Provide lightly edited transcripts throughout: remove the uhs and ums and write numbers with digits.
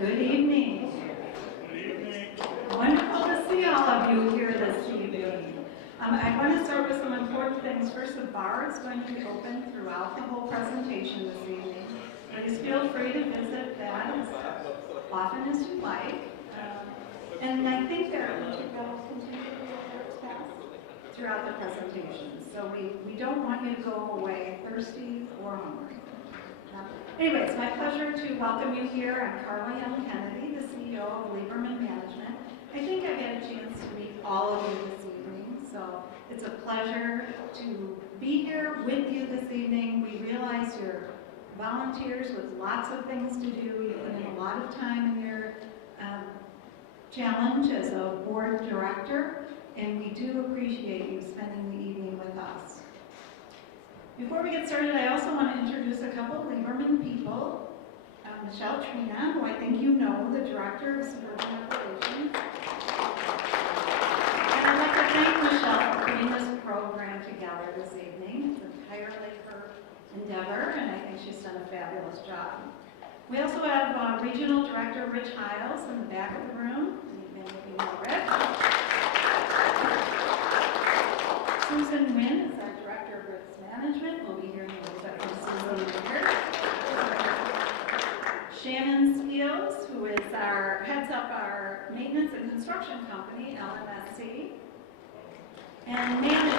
Good evening. Good evening. Wonderful to see all of you here this evening. I want to start with some important things. First, the bar is going to be open throughout the whole presentation this evening. Please feel free to visit that as often as you like. And I think there will continue to be throughout the presentation. So we don't want you to go away thirsty or hungry. Anyway, it's my pleasure to welcome you here. I'm Carly M. Kennedy, the CEO of Lieberman Management. I think I've had a chance to meet all of you this evening, so it's a pleasure to be here with you this evening. We realize you're volunteers with lots of things to do. You put in a lot of time in your challenge as a board director, and we do appreciate you spending the evening with us. Before we get started, I also want to introduce a couple of Lieberman people. Michelle Trina, who I think you know, the Director of Suburban Operations. And I'd like to thank Michelle for putting this program together this evening. It's entirely her endeavor, and I think she's done a fabulous job. We also have Regional Director Rich Hiles in the back of the room. Many of you know Rich. Susan Wynn is our Director of Risk Management. We'll be hearing a little bit from Susan later. Shannon Steels, who is heads up our maintenance and construction company, LMS. And managers.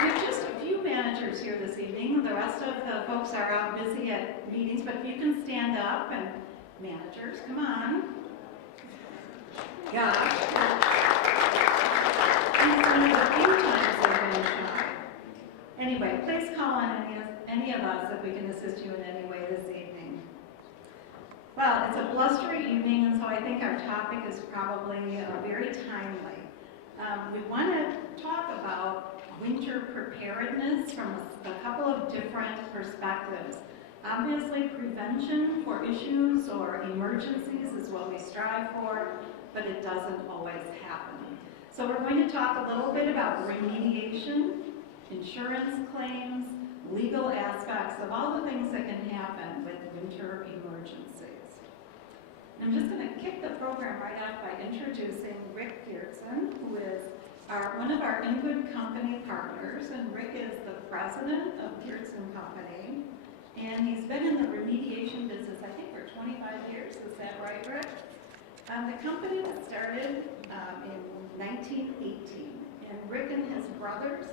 We have just a few managers here this evening. The rest of the folks are out busy at meetings, but if you can stand up and managers, come on. Gosh. Anyway, please call on any of us if we can assist you in any way this evening. Well, it's a blustery evening, and so I think our topic is probably very timely. We want to talk about winter preparedness from a couple of different perspectives. Obviously, prevention for issues or emergencies is what we strive for, but it doesn't always happen. So we're going to talk a little bit about remediation, insurance claims, legal aspects of all the things that can happen with winter emergencies. I'm just going to kick the program right off by introducing Rick Giertsen, who is one of our in-good company partners, and Rick is the president of Giertsen Company, and he's been in the remediation business, I think, for 25 years. Is that right, Rick? The company was started in 1918, and Rick and his brothers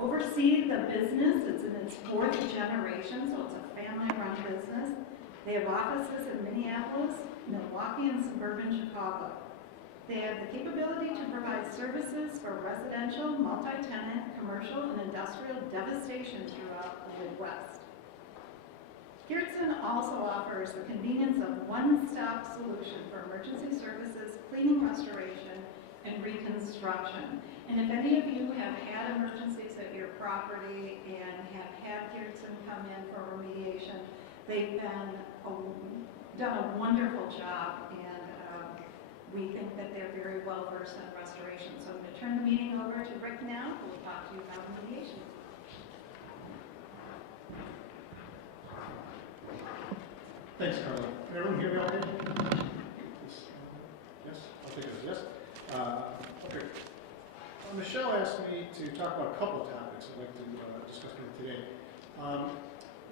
oversee the business. It's in its fourth generation, so it's a family-run business. They have offices in Minneapolis, Milwaukee, and suburban Chicago. They have the capability to provide services for residential, multi-tenant, commercial, and industrial devastation throughout the Midwest. Giertsen also offers the convenience of one-stop solution for emergency services, cleaning, restoration, and reconstruction. And if any of you have had emergencies at your property and have had Giertsen come in for remediation, they've done a wonderful job, and we think that they're very well versed in restoration. So I'm going to turn the meeting over to Rick now, who will talk to you about remediation. Thanks, Carla. Can everyone hear me okay? Yes? I'll take it as yes. Okay. Michelle asked me to talk about a couple of topics I'd like to discuss with you today.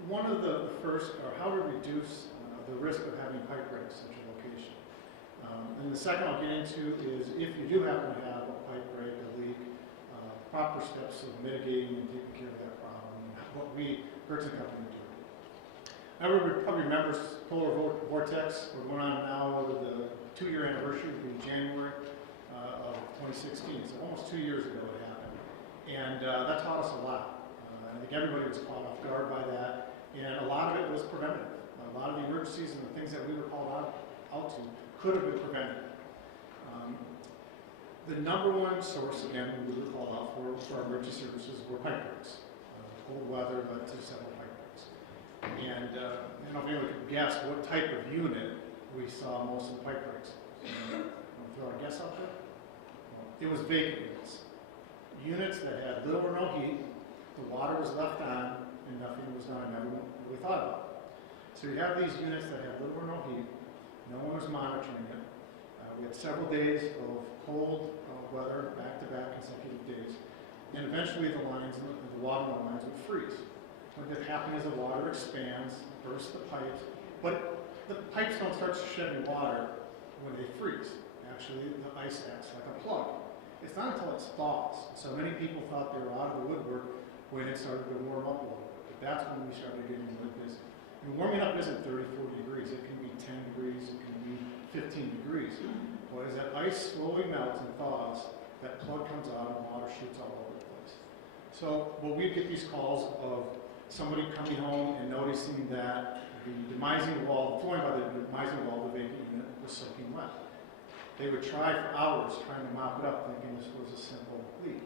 One of the first are how to reduce the risk of having pipe breaks at your location. And the second I'll get into is if you do happen to have a pipe break, a leak, proper steps of mitigating and taking care of that problem, and what we, Giertsen Company, do. Everybody probably remembers polar vortex. We're going on now with the 2-year anniversary, being January of 2016. So almost 2 years ago it happened. And that taught us a lot. I think everybody was caught off guard by that. And a lot of it was preventative. A lot of the emergencies and the things that we were called out to could have been prevented. The number one source, again, we were called out for our emergency services were pipe breaks. Cold weather led to several pipe breaks. And I don't know if anyone could guess what type of unit we saw most of the pipe breaks. Want to throw a guess out there? It was vacant units. Units that had little or no heat, the water was left on, and nothing was done, never really thought about. So So you have these units that have little or no heat. No one was monitoring it. We had several days of cold weather, back-to-back consecutive days. And eventually the lines, the water in the lines would freeze. What would happen is the water expands, bursts the pipes, but the pipes don't start shedding water when they freeze. Actually, the ice acts like a plug. It's not until it thaws. So many people thought they were out of the woodwork when it started to warm up a little bit. But that's when we started getting really busy. And warming up isn't 30, 40 degrees. It can be 10 degrees, it can be 15 degrees. But as that ice slowly melts and thaws, that plug comes out and water shoots all over the place. So, well, we'd get these calls of somebody coming home and noticing that the demising wall, flooring by the demising wall of the vacant unit was soaking wet. They would try for hours trying to mop it up, thinking this was a simple leak.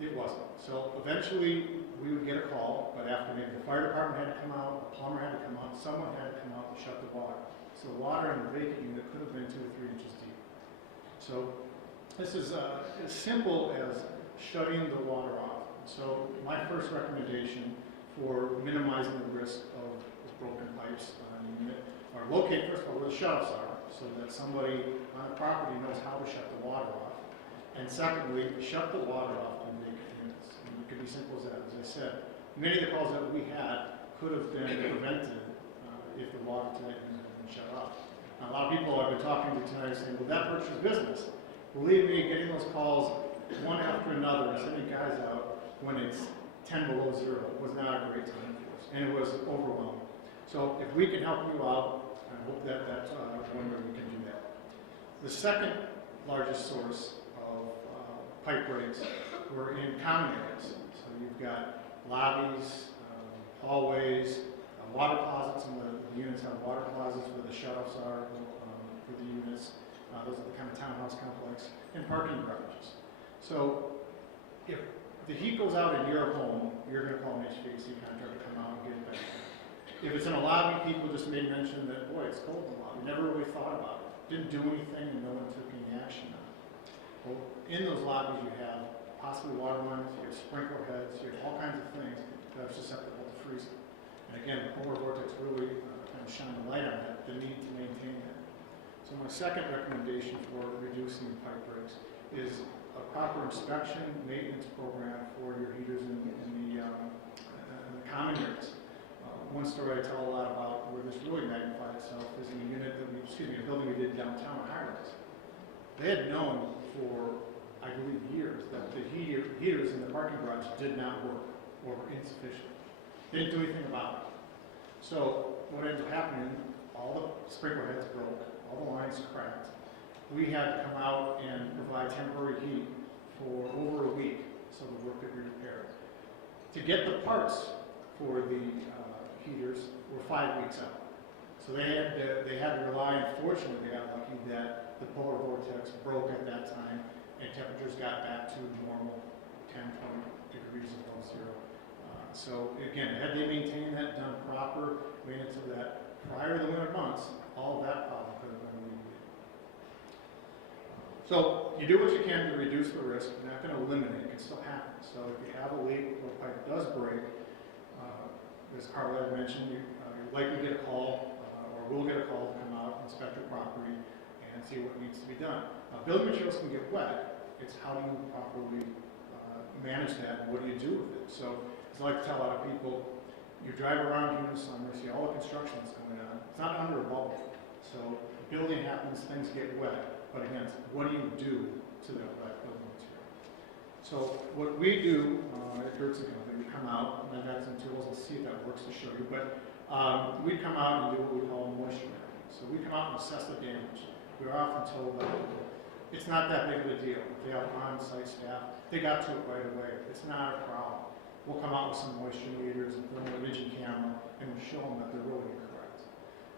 It wasn't. So eventually we would get a call, but after maybe the fire department had to come out, the plumber had to come out, someone had to come out and shut the water. So the water in the vacant unit could have been 2 or 3 inches deep. So this is as simple as shutting the water off. So my first recommendation for minimizing the risk of broken pipes on the unit are locate, first of all, where the shutoffs are, so that somebody on the property knows how to shut the water off. And secondly, shut the water off on vacant units. And it could be simple as that. As I said, many of the calls that we had could have been prevented if the water to that unit had been shut off. Now, a lot of people I've been talking to tonight are saying, well, that hurts your business. Believe me, getting those calls one after another and sending guys out when it's 10 below zero was not a great time for us, and it was overwhelming. So if we can help you out, I hope that that's one way we can do that. The second largest source of pipe breaks were in common areas. So you've got lobbies, hallways, water closets, and the units have water closets where the shutoffs are for the units. Those are the kind of townhouse complex, and parking garages. So if the heat goes out in your home, you're going to call an HVAC contractor to come out and get it back. If it's in a lobby, people just made mention that, boy, it's cold in the lobby. Never really thought about it. Didn't do anything, and no one took any action on it. Well, in those lobbies, you have possibly water lines, you have sprinkler heads, you have all kinds of things that are susceptible to freezing. And again, the polar vortex really kind of shine a light on that, the need to maintain that. So my second recommendation for reducing pipe breaks is a proper inspection, maintenance program for your heaters in the common areas. One story I tell a lot about where this really magnified itself is in a unit that a building we did downtown in Highlands. They had known for, I believe, years that the heaters in the parking garage did not work or were insufficient. They didn't do anything about it. So what ended up happening, all the sprinkler heads broke, all the lines cracked. We had to come out and provide temporary heat for over a week so the work could be repaired. To get the parts for the heaters were 5 weeks out. So they had to rely, unfortunately they got lucky that the polar vortex broke at that time and temperatures got back to normal 10, 20 degrees above zero. So again, had they maintained that, done proper maintenance of that prior to the winter months, all of that problem could have been alleviated. So you do what you can to reduce the risk. You're not going to eliminate it. It can still happen. So if you have a leak or a pipe does break, as Carla had mentioned, you're likely to get a call or will get a call to come out, inspect your property, and see what needs to be done. Building materials can get wet. It's how do you properly manage that and what do you do with it? So as I like to tell a lot of people, you drive around here in the summer, see all the construction that's going on. It's not under a bubble. So building happens, things get wet. But again, what do you do to that wet building material? So what we do at Giertsen Co, we come out, and I've got some tools, I'll see if that works to show you, but we come out and do what we call moisture mapping. So we come out and assess the damage. We're often told that it's not that big of a deal. If they have on-site staff, they got to it right away. It's not a problem. We'll come out with some moisture meters and thermal imaging camera, and we'll show them that they're really incorrect.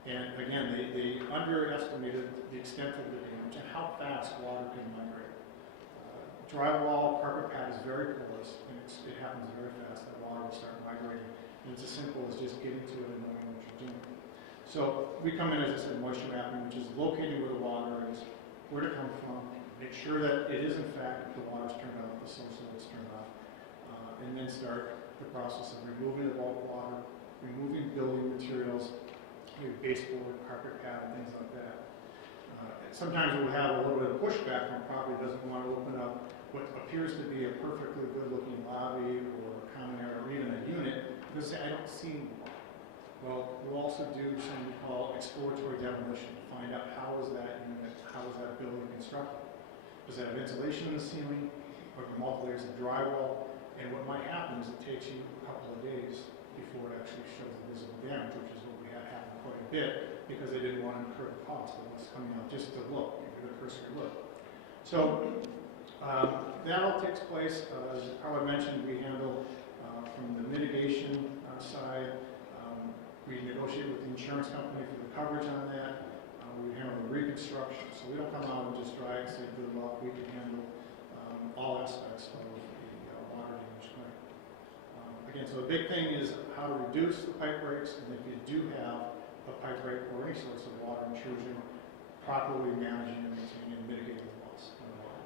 And again, they underestimated the extent of the damage and how fast water can migrate. Drywall, carpet pad is very porous, and it happens very fast. That water will start migrating. And it's as simple as just getting to it and knowing what you're doing. So we come in, as I said, moisture mapping, which is locating where the water is, where to come from, make sure that it is in fact the water's turned off, the source of it's turned off, and then start the process of removing the bulk water, removing building materials, concrete pad and things like that. Sometimes we'll have a little bit of pushback when a property doesn't want to open up what appears to be a perfectly good-looking lobby or a common area or even a unit, because they say, I don't see any wall. Well, we'll also do something we call exploratory demolition, to find out how is that unit, how is that building constructed. Does it have insulation in the ceiling, or multiple layers of drywall? And what might happen is it takes you a couple of days before it actually shows the visible damage, which is what we had happen quite a bit, because they didn't want to incur the cost of what's coming out just to look, give it a cursory look. So that all takes place. As I mentioned, we handle from the mitigation side. We negotiate with the insurance company for the coverage on that. We handle the reconstruction. So we don't come out and just try and say good luck. We can handle all aspects of the water damage claim. Again, so the big thing is how to reduce the pipe breaks, and if you do have a pipe break or any source of water intrusion, properly managing and maintaining and mitigating the loss of the water.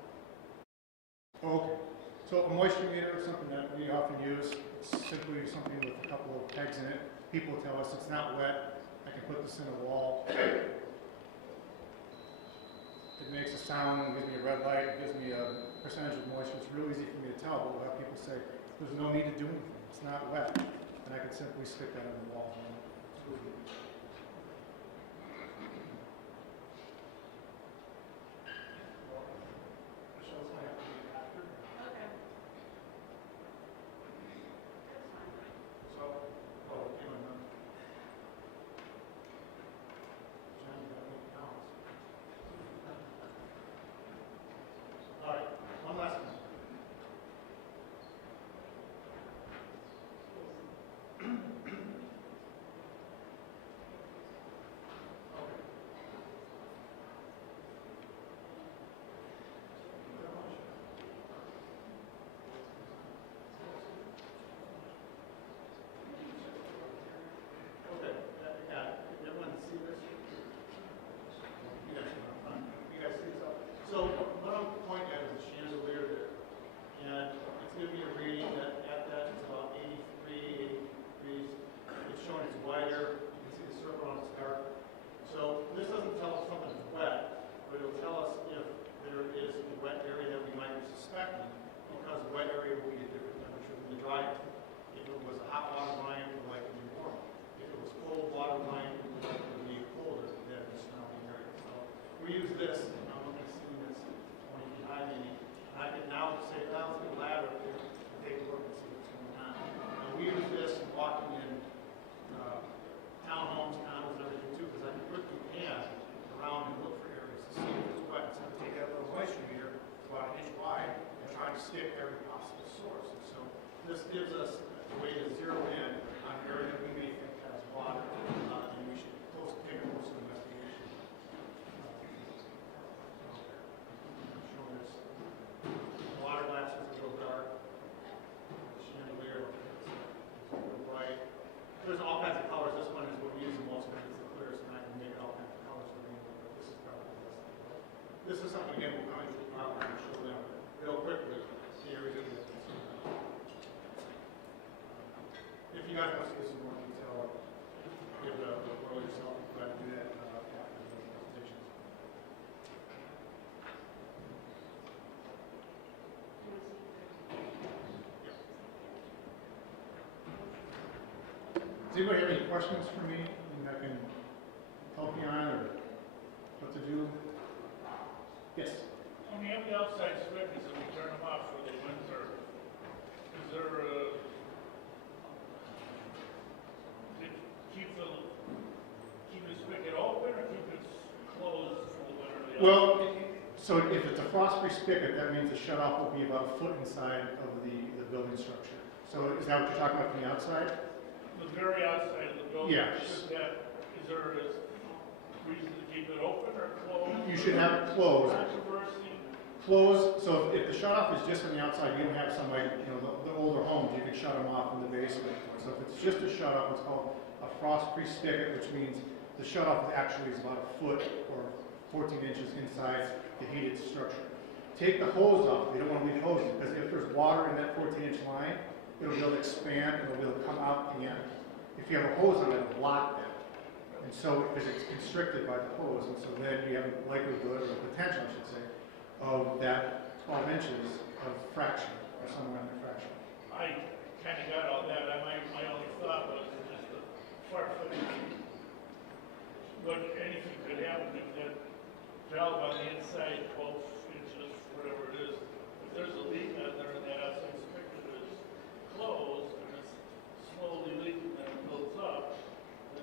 Okay, so a moisture meter is something that we often use. It's simply something with a couple of pegs in it. People tell us it's not wet. I can put this in a wall. It makes a sound, it gives me a red light, it gives me a percentage of moisture. It's real easy for me to tell, but we'll have people say, there's no need to do anything. It's not wet. And I can simply stick that on the wall. So what I'm pointing at is a chandelier there, and it's going to be a reading that at that is about 83 degrees. It's showing it's wider. You can see the circle on its dark. So this doesn't tell us something is wet, but it'll tell us if there is a wet area that we might be suspecting, because the wet area will be a different temperature than the dry area. If it was a hot water line, it would likely be warm. If it was cold water line, it would likely be colder than the surrounding area. So we use this. I can now say, well, let's get a ladder up here and take a look and see what's going on. We use this walking in townhomes, condos, and everything too, because I can quickly pan around and look for areas to see if it's wet. So I take that little moisture meter about 1 inch wide and try to stick every possible source. And so this gives us a way to zero in on an area that we may think has water, and we should take a closer investigation. Water glasses are real dark. Chandelier is real bright. There's all kinds of colors. This one is what we use the most because it's the clearest, and I can make it all kinds of colors for me. This is probably the best. This is something, again, we'll come into the property and show them real quickly the areas that we have concerned about. If you guys want to see some more detail, give the world yourself. I'm glad to do that after the presentations. Does anybody have any questions for me that I can help you on, or what to do? Yes? On the outside switches, if we turn them off for the winter, is there to keep the spigot open or keep it closed for the winter? Well, so if it's a frost-free spigot, that means the shutoff will be about a foot inside of the building structure. So is that what you're talking about from the outside? The very outside of the building? Yes. Is there a reason to keep it open or closed? You should have it closed. Controversy? Closed, so if the shutoff is just on the outside, you don't have some like, the older homes, you can shut them off in the basement. So if it's just a shutoff, it's called a frost-free spigot, which means the shutoff actually is about a foot or 14 inches inside the heated structure. Take the hose off. You don't want to leave hoses, because if there's water in that 14-inch line, it'll be able to expand and it'll be able to come out the end. If you have a hose on it, it'll block that. And so, because it's constricted by the hose, and so then you have a likelihood, or potential, I should say, of that 12 inches of fracture, or somewhere in the fracture. I kind of got all that. My only thought was just the far-footed. But anything could happen if that valve on the inside, 12 inches, whatever it is, if there's a leak out there and that outside spigot is closed and it's slowly leaking and it builds up, then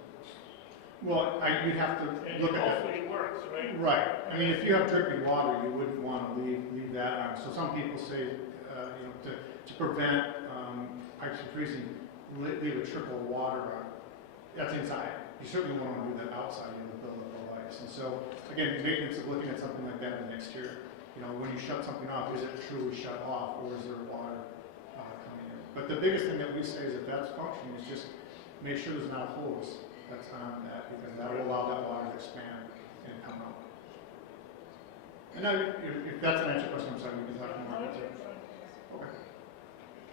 Well, you'd have to and look at that. hopefully it works, right? Right. I mean, if you have dripping water, you wouldn't want to leave that on. So some people say, to prevent pipes from freezing, leave a trickle of water on. That's inside. You certainly want to do that outside in the buildup of ice. And so, again, maintenance of looking at something like that in the exterior. When you shut something off, is it truly shut off, or is there water coming in? But the biggest thing that we say is if that's functioning, is just make sure there's not a hose that's on that, because that will allow that water to expand and come out. And now, if that's an answer to your question, I'm sorry, we can talk more about it. Okay.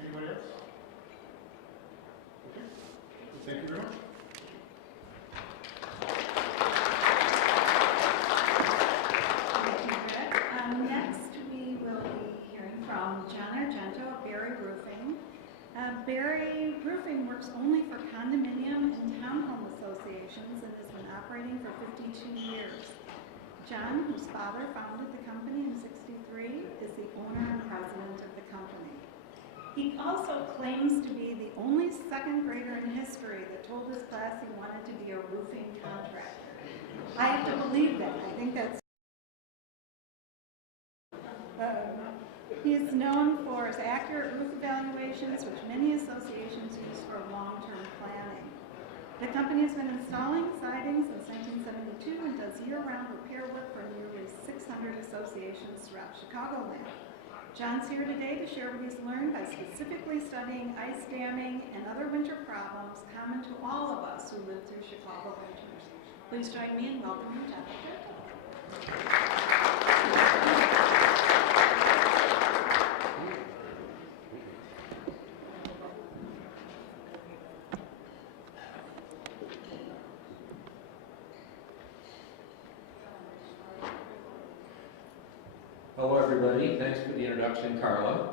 Anybody else? Okay. Well, thank you very much. Next, we will be hearing from John Argento of Berry Roofing. Berry Roofing works only for condominium and townhome associations and has been operating for 52 years. John, whose father founded the company in '63, is the owner and president of the company. He also claims to be the only second grader in history that told his class he wanted to be a roofing contractor. I have to believe that. I think that's he is known for his accurate roof evaluations, which many associations use for long-term planning. The company has been installing siding since 1972 and does year-round repair work for nearly 600 associations throughout Chicagoland. John's here today to share what he's learned by specifically studying ice damming and other winter problems common to all of us who live through Chicago winters. Please join me in welcoming John Argento. Hello everybody, thanks for the introduction, Carla.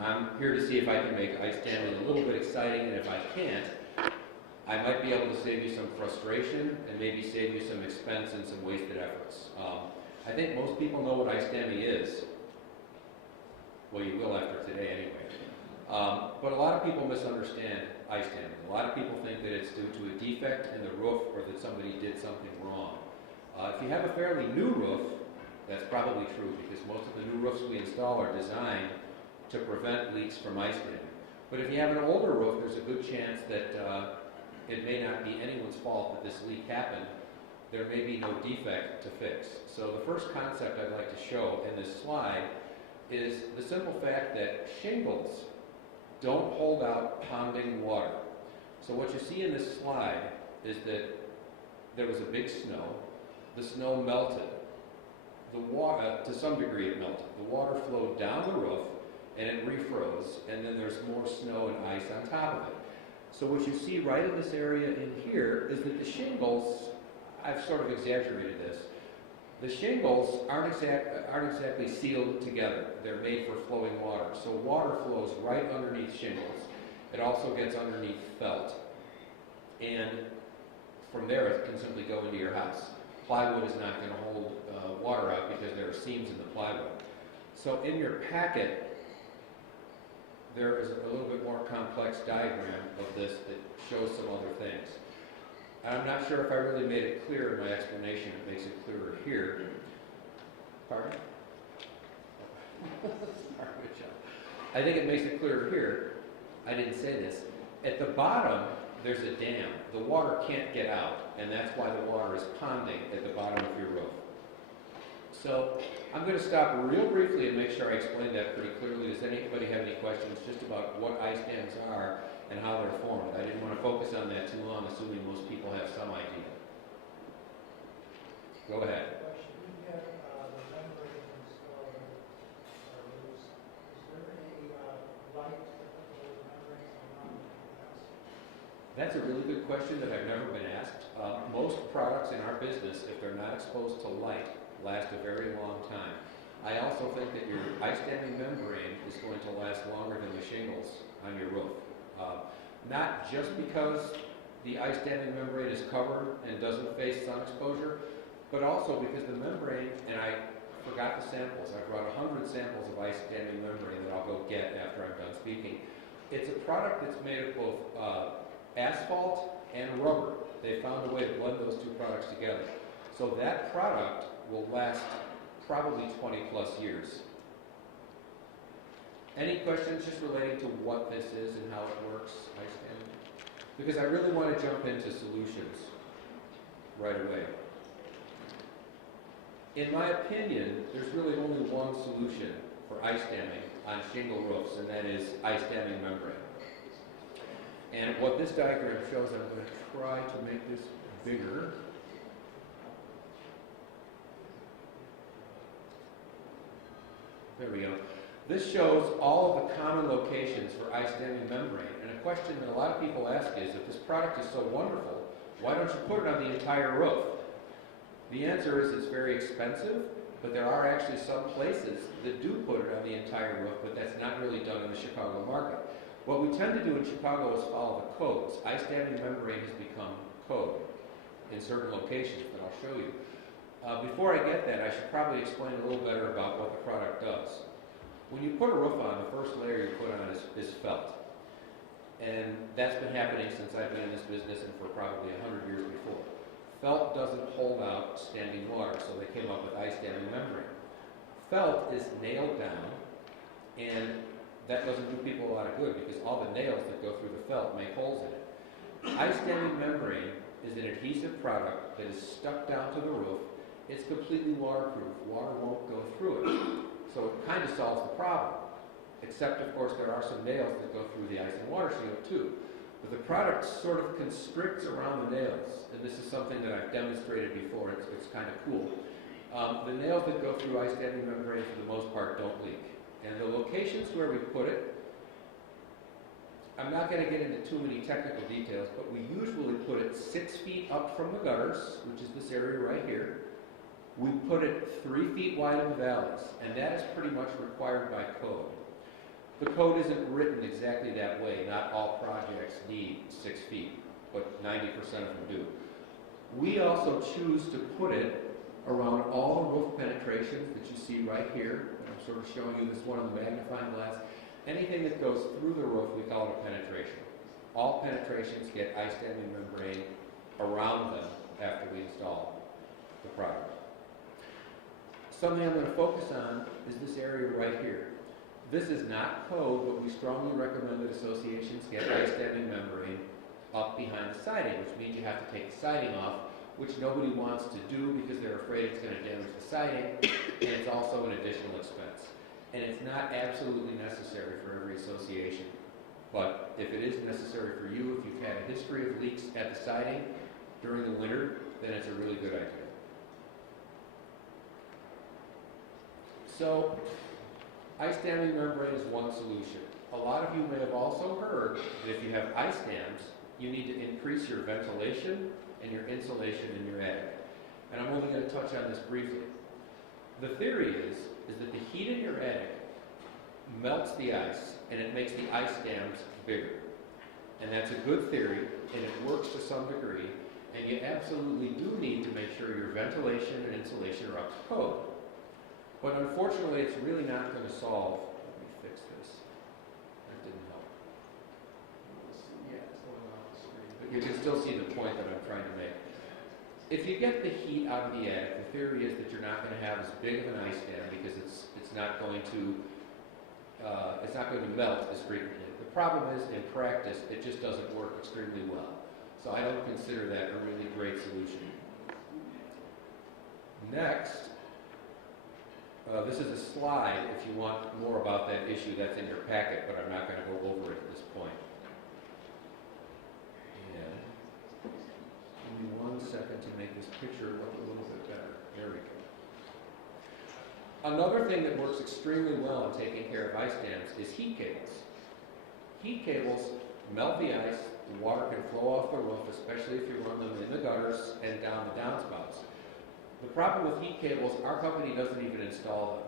I'm here to see if I can make ice damming a little bit exciting, and if I can't, I might be able to save you some frustration and maybe save you some expense and some wasted efforts. I think most people know what ice damming is. Well, you will after today anyway. But a lot of people misunderstand ice damming. A lot of people think that it's due to a defect in the roof or that somebody did something wrong. If you have a fairly new roof, that's probably true, because most of the new roofs we install are designed to prevent leaks from ice damming. But if you have an older roof, there's a good chance that it may not be anyone's fault that this leak happened. There may be no defect to fix. So the first concept I'd like to show in this slide is the simple fact that shingles don't hold out ponding water. So what you see in this slide is that there was a big snow. The snow melted. The water, to some degree it melted. The water flowed down the roof and it refroze, and then there's more snow and ice on top of it. So what you see right in this area in here is that the shingles, I've sort of exaggerated this, the shingles aren't exactly sealed together. They're made for flowing water. So water flows right underneath shingles. It also gets underneath felt. And from there it can simply go into your house. Plywood is not going to hold water out because there are seams in the plywood. So in your packet, there is a little bit more complex diagram of this that shows some other things. I'm not sure if I really made it clear in my explanation. It makes it clearer here. Pardon? Good job. I think it makes it clearer here. I didn't say this. At the bottom, there's a dam. The water can't get out, and that's why the water is ponding at the bottom of your roof. So I'm going to stop real briefly and make sure I explain that pretty clearly. Does anybody have any questions just about what ice dams are and how they're formed? I didn't want to focus on that too long, assuming most people have some idea. Go ahead. Should we get the membrane installed on our roofs? Is there any light that those membranes are on the house? that's a really good question that I've never been asked. Most products in our business, if they're not exposed to light, last a very long time. I also think that your ice damming membrane is going to last longer than the shingles on your roof. Not just because the ice damming membrane is covered and doesn't face sun exposure, but also because the membrane, and I forgot the samples, I brought 100 samples of ice damming membrane that I'll go get after I'm done speaking. It's a product that's made of both asphalt and rubber. They found a way to blend those two products together. So that product will last probably 20 plus years. Any questions just relating to what this is and how it works, ice damming? Because I really want to jump into solutions right away. In my opinion, there's really only one solution for ice damming on shingle roofs, and that is ice damming membrane. And what this diagram shows, I'm going to try to make this bigger. There we go. This shows all of the common locations for ice damming membrane. And a question that a lot of people ask is, if this product is so wonderful, why don't you put it on the entire roof? The answer is it's very expensive, but there are actually some places that do put it on the entire roof, but that's not really done in the Chicago market. What we tend to do in Chicago is follow the codes. Ice damming membrane has become code in certain locations that I'll show you. Before I get that, I should probably explain a little better about what the product does. When you put a roof on, the first layer you put on is felt. And that's been happening since I've been in this business and for probably 100 years before. Felt doesn't hold out standing water, so they came up with ice damming membrane. Felt is nailed down, and that doesn't do people a lot of good because all the nails that go through the felt make holes in it. Ice damming membrane is an adhesive product that is stuck down to the roof. It's completely waterproof. Water won't go through it. So it kind of solves the problem. Except, of course, there are some nails that go through the ice and water shield too. But the product sort of constricts around the nails. And this is something that I've demonstrated before. It's kind of cool. The nails that go through ice damming membrane, for the most part, don't leak. And the locations where we put it, I'm not going to get into too many technical details, but we usually put it 6 feet up from the gutters, which is this area right here. We put it 3 feet wide in the valleys, and that is pretty much required by code. The code isn't written exactly that way. Not all projects need 6 feet, but 90% of them do. We also choose to put it around all the roof penetrations that you see right here. I'm sort of showing you this one on the magnifying glass. Anything that goes through the roof, we call it a penetration. All penetrations get ice damming membrane around them after we install the product. Something I'm going to focus on is this area right here. This is not code, but we strongly recommend that associations get ice damming membrane up behind the siding, which means you have to take the siding off, which nobody wants to do because they're afraid it's going to damage the siding, and it's also an additional expense. And it's not absolutely necessary for every association. But if it is necessary for you, if you've had a history of leaks at the siding during the winter, then it's a really good idea. So, ice damming membrane is one solution. A lot of you may have also heard that if you have ice dams, you need to increase your ventilation and your insulation in your attic. And I'm only going to touch on this briefly. The theory is that the heat in your attic melts the ice and it makes the ice dams bigger. And that's a good theory, and it works to some degree, and you absolutely do need to make sure your ventilation and insulation are up to code. But unfortunately, it's really not going to solve. Let me fix this. That didn't help. Yeah, it's going off the screen. But you can still see the point that I'm trying to make. If you get the heat out of the attic, the theory is that you're not going to have as big of an ice dam because it's not going to melt as frequently. The problem is, in practice, it just doesn't work extremely well. So I don't consider that a really great solution. Next. This is a slide. If you want more about that issue, that's in your packet, but I'm not going to go over it at this point. And give me 1 second to make this picture look a little bit better. There we go. Another thing that works extremely well in taking care of ice dams is heat cables. Heat cables melt the ice The water can flow off the roof, especially if you run them in the gutters and down the downspouts. The problem with heat cables, our company doesn't even install them.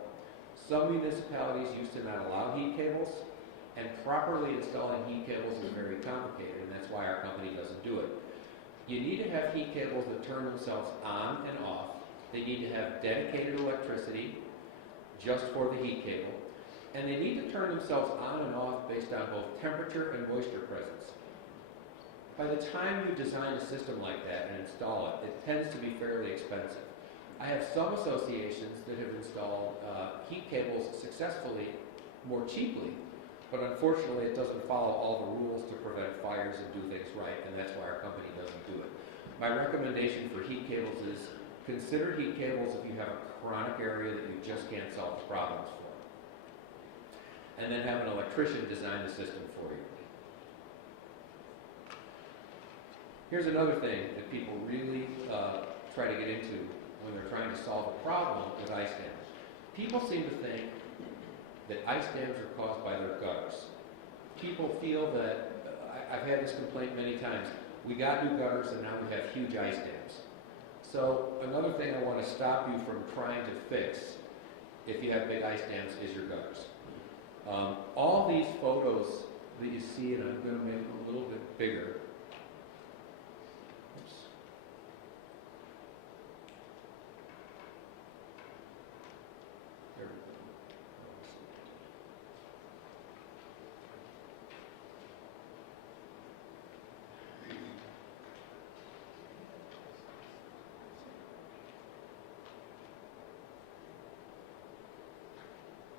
Some municipalities used to not allow heat cables, and properly installing heat cables is very complicated, and that's why our company doesn't do it. You need to have heat cables that turn themselves on and off. They need to have dedicated electricity just for the heat cable, and they need to turn themselves on and off based on both temperature and moisture presence. By the time you design a system like that and install it, it tends to be fairly expensive. I have some associations that have installed heat cables successfully more cheaply, but unfortunately it doesn't follow all the rules to prevent fires and do things right, and that's why our company doesn't do it. My recommendation for heat cables is consider heat cables if you have a chronic area that you just can't solve the problems for. And then have an electrician design the system for you. Here's another thing that people really try to get into when they're trying to solve a problem with ice dams. People seem to think that ice dams are caused by their gutters. People feel that, I've had this complaint many times, we got new gutters and now we have huge ice dams. So another thing I want to stop you from trying to fix if you have big ice dams is your gutters. All these photos that you see, and I'm going to make them a little bit bigger. Oops. There we go.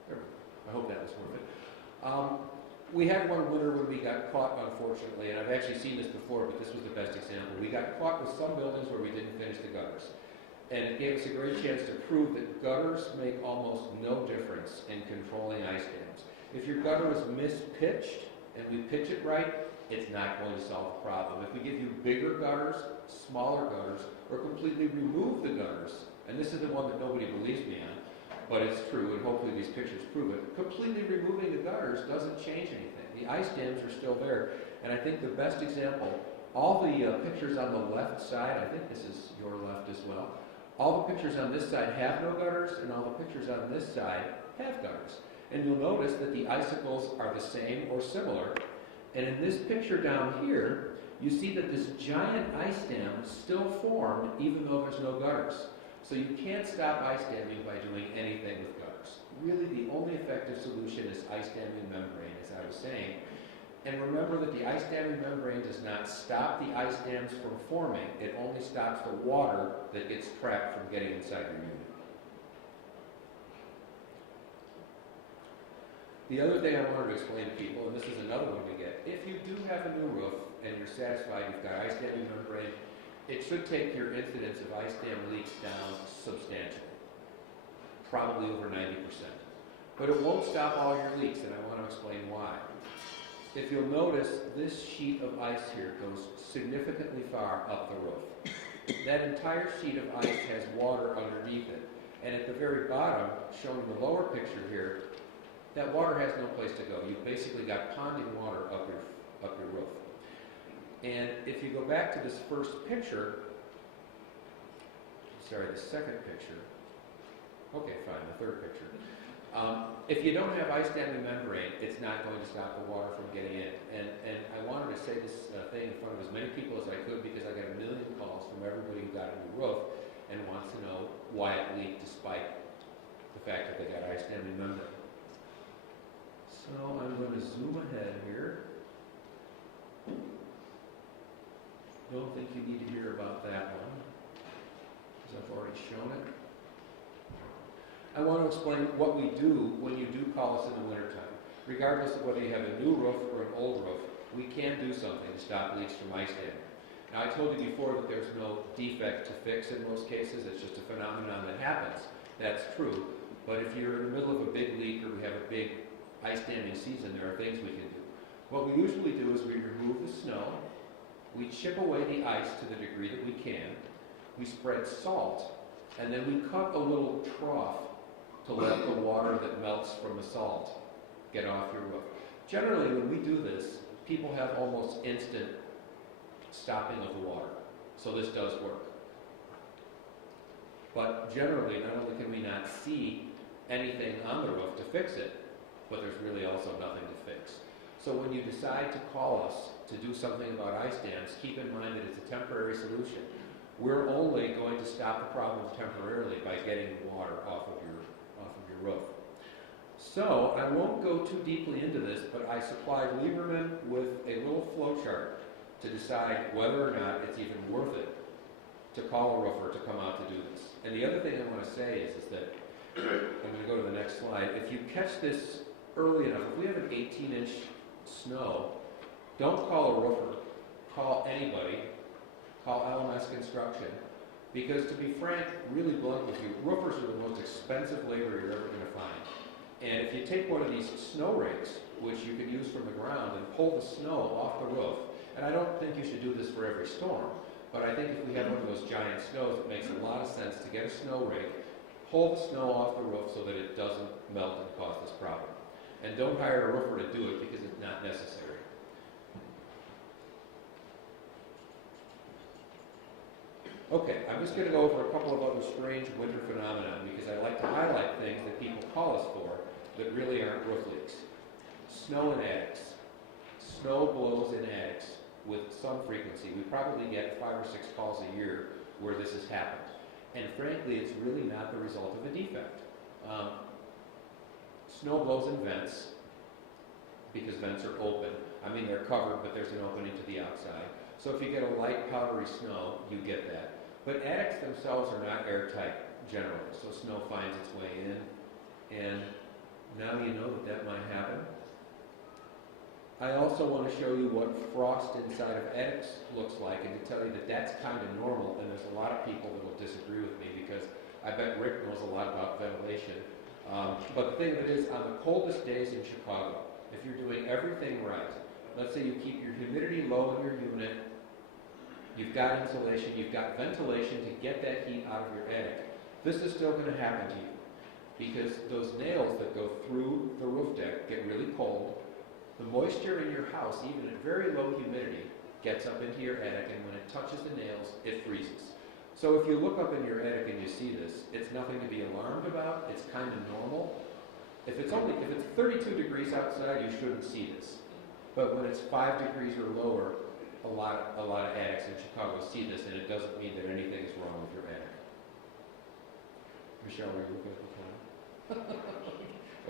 There we go. I hope that was worth it. We had one winter when we got caught, unfortunately, and I've actually seen this before, but this was the best example. We got caught with some buildings where we didn't finish the gutters. And it gave us a great chance to prove that gutters make almost no difference in controlling ice dams. If your gutter is mispitched and we pitch it right, it's not going to solve the problem. If we give you bigger gutters, smaller gutters, or completely remove the gutters, and this is the one that nobody believes me on, but it's true, and hopefully these pictures prove it. Completely removing the gutters doesn't change anything. The ice dams are still there, and I think the best example, all the pictures on the left side, I think this is your left as well, all the pictures on this side have no gutters, and all the pictures on this side have gutters. And you'll notice that the icicles are the same or similar, and in this picture down here, you see that this giant ice dam is still formed even though there's no gutters. So you can't stop ice damming by doing anything with gutters. Really, the only effective solution is ice damming membrane, as I was saying. And remember that the ice damming membrane does not stop the ice dams from forming. It only stops the water that gets trapped from getting inside your unit. The other thing I wanted to explain to people, and this is another one we get, if you do have a new roof and you're satisfied you've got ice damming membrane, it should take your incidence of ice dam leaks down substantially, probably over 90%. But it won't stop all your leaks, and I want to explain why. If you'll notice, this sheet of ice here goes significantly far up the roof. That entire sheet of ice has water underneath it. And at the very bottom, shown in the lower picture here, that water has no place to go. You've basically got ponding water up your roof. And if you go back to this first picture, sorry, the second picture, okay, fine, the third picture. If you don't have ice damming membrane, it's not going to stop the water from getting in. And I wanted to say this thing in front of as many people as I could because I got a million calls from everybody who got a new roof and wants to know why it leaked despite the fact that they got ice damming membrane. So I'm going to zoom ahead here. Don't think you need to hear about that one, because I've already shown it. I want to explain what we do when you do call us in the wintertime. Regardless of whether you have a new roof or an old roof, we can do something to stop leaks from ice damming. Now, I told you before that there's no defect to fix in most cases. It's just a phenomenon that happens. That's true. But if you're in the middle of a big leak or we have a big ice damming season, there are things we can do. What we usually do is we remove the snow. We chip away the ice to the degree that we can. We spread salt, and then we cut a little trough to let the water that melts from the salt get off your roof. Generally, when we do this, people have almost instant stopping of the water. So this does work. But generally, not only can we not see anything on the roof to fix it, but there's really also nothing to fix. So when you decide to call us to do something about ice dams, keep in mind that it's a temporary solution. We're only going to stop the problem temporarily by getting water off of your roof. So I won't go too deeply into this, but I supplied Lieberman with a little flow chart to decide whether or not it's even worth it to call a roofer to come out to do this. And the other thing I want to say is that, I'm going to go to the next slide, if you catch this early enough, if we have an 18-inch snow, don't call a roofer, call anybody, call LMS Construction, because to be frank, really blunt with you, roofers are the most expensive labor you're ever going to find. And if you take one of these snow rakes, which you can use from the ground, and pull the snow off the roof, and I don't think you should do this for every storm, but I think if we have one of those giant snows, it makes a lot of sense to get a snow rake, pull the snow off the roof so that it doesn't melt and cause this problem. And don't hire a roofer to do it because it's not necessary. Okay, I'm just going to go over a couple of other strange winter phenomena because I like to highlight things that people call us for that really aren't roof leaks. Snow in attics. Snow blows in attics with some frequency. We probably get 5 or 6 calls a year where this has happened. And frankly, it's really not the result of a defect. Snow blows in vents because vents are open. I mean, they're covered, but there's an opening to the outside. So if you get a light powdery snow, you get that. But attics themselves are not airtight generally, so snow finds its way in. And now you know that that might happen. I also want to show you what frost inside of attics looks like and to tell you that that's kind of normal, and there's a lot of people that will disagree with me because I bet Rick knows a lot about ventilation. But the thing that is, on the coldest days in Chicago, if you're doing everything right, let's say you keep your humidity low in your unit, you've got insulation, you've got ventilation to get that heat out of your attic, this is still going to happen to you because those nails that go through the roof deck get really cold. The moisture in your house, even at very low humidity, gets up into your attic, and when it touches the nails, it freezes. So if you look up in your attic and you see this, it's nothing to be alarmed about. It's kind of normal. If it's 32 degrees outside, you shouldn't see this. But when it's 5 degrees or lower, a lot of attics in Chicago see this, and it doesn't mean that anything is wrong with your attic. Michelle, are you looking at the time?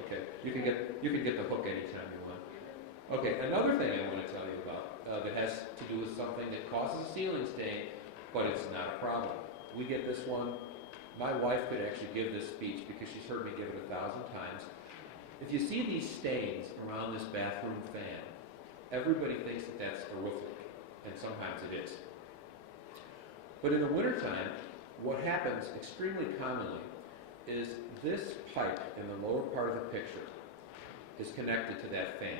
Okay, you can get the hook anytime you want. Okay, another thing I want to tell you about that has to do with something that causes a ceiling stain, but it's not a problem. We get this one. My wife could actually give this speech because she's heard me give it 1,000 times. If you see these stains around this bathroom fan, everybody thinks that that's a roof leak, and sometimes it is. But in the wintertime, what happens extremely commonly is this pipe in the lower part of the picture is connected to that fan.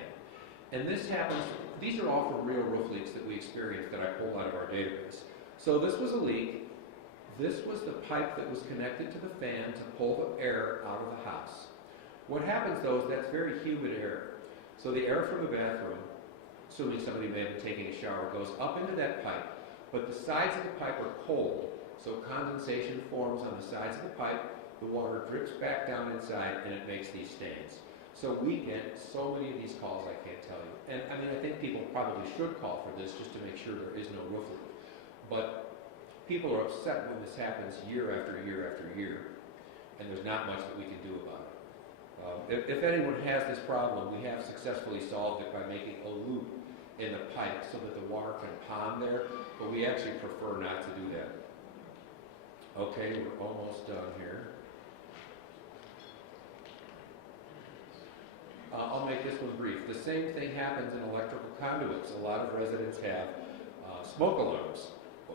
And this happens, these are all from real roof leaks that we experienced that I pulled out of our database. So this was a leak. This was the pipe that was connected to the fan to pull the air out of the house. What happens though is that's very humid air. So the air from the bathroom, assuming somebody may have been taking a shower, goes up into that pipe, but the sides of the pipe are cold, so condensation forms on the sides of the pipe, the water drips back down inside, and it makes these stains. So we get so many of these calls, I can't tell you. And I mean, I think people probably should call for this just to make sure there is no roof leak. But people are upset when this happens year after year after year, and there's not much that we can do about it. If anyone has this problem, we have successfully solved it by making a loop in the pipe so that the water can pond there, but we actually prefer not to do that. Okay, we're almost done here. I'll make this one brief. The same thing happens in electrical conduits. A lot of residents have smoke alarms.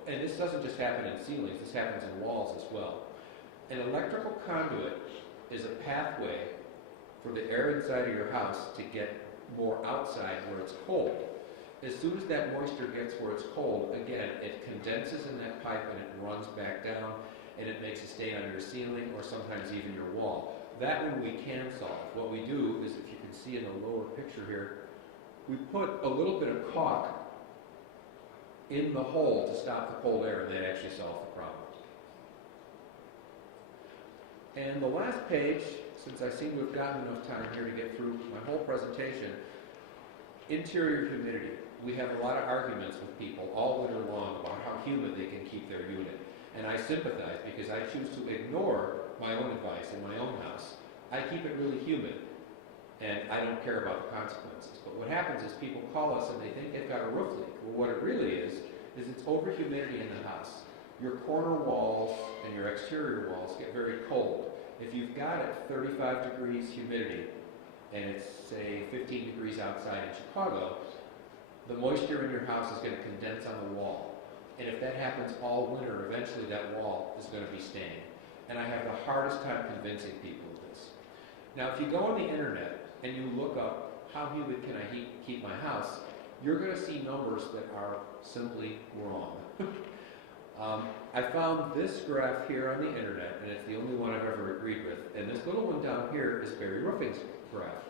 And this doesn't just happen in ceilings, this happens in walls as well. An electrical conduit is a pathway for the air inside of your house to get more outside where it's cold. As soon as that moisture gets where it's cold, again, it condenses in that pipe and it runs back down, and it makes a stain on your ceiling or sometimes even your wall. That one we can solve. What we do is, if you can see in the lower picture here, we put a little bit of caulk in the hole to stop the cold air, and that actually solves the problem. And the last page, since I seem to have gotten enough time here to get through my whole presentation, interior humidity. We have a lot of arguments with people all winter long about how humid they can keep their unit. And I sympathize because I choose to ignore my own advice in my own house. I keep it really humid, and I don't care about the consequences. But what happens is people call us and they think they've got a roof leak. Well, what it really is it's over-humidity in the house. Your corner walls and your exterior walls get very cold. If you've got it 35 degrees humidity, and it's, say, 15 degrees outside in Chicago, the moisture in your house is going to condense on the wall. And if that happens all winter, eventually that wall is going to be stained. And I have the hardest time convincing people of this. Now, if you go on the internet and you look up how humid can I keep my house, you're going to see numbers that are simply wrong. I found this graph here on the internet, and it's the only one I've ever agreed with. And this little one down here is Barry Roofing's graph.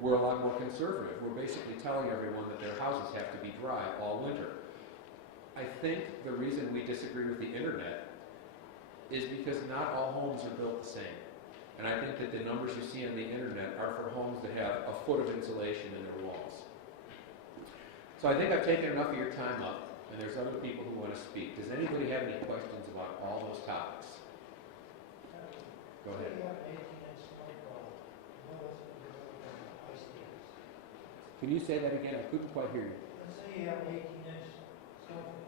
We're a lot more conservative. We're basically telling everyone that their houses have to be dry all winter. I think the reason we disagree with the internet is because not all homes are built the same. And I think that the numbers you see on the internet are for homes that have a foot of insulation in their walls. So I think I've taken enough of your time up, and there's other people who want to speak. Does anybody have any questions about all those topics? Go ahead. Can you say that again? I couldn't quite hear you. Let's say you have 18-inch snowfall.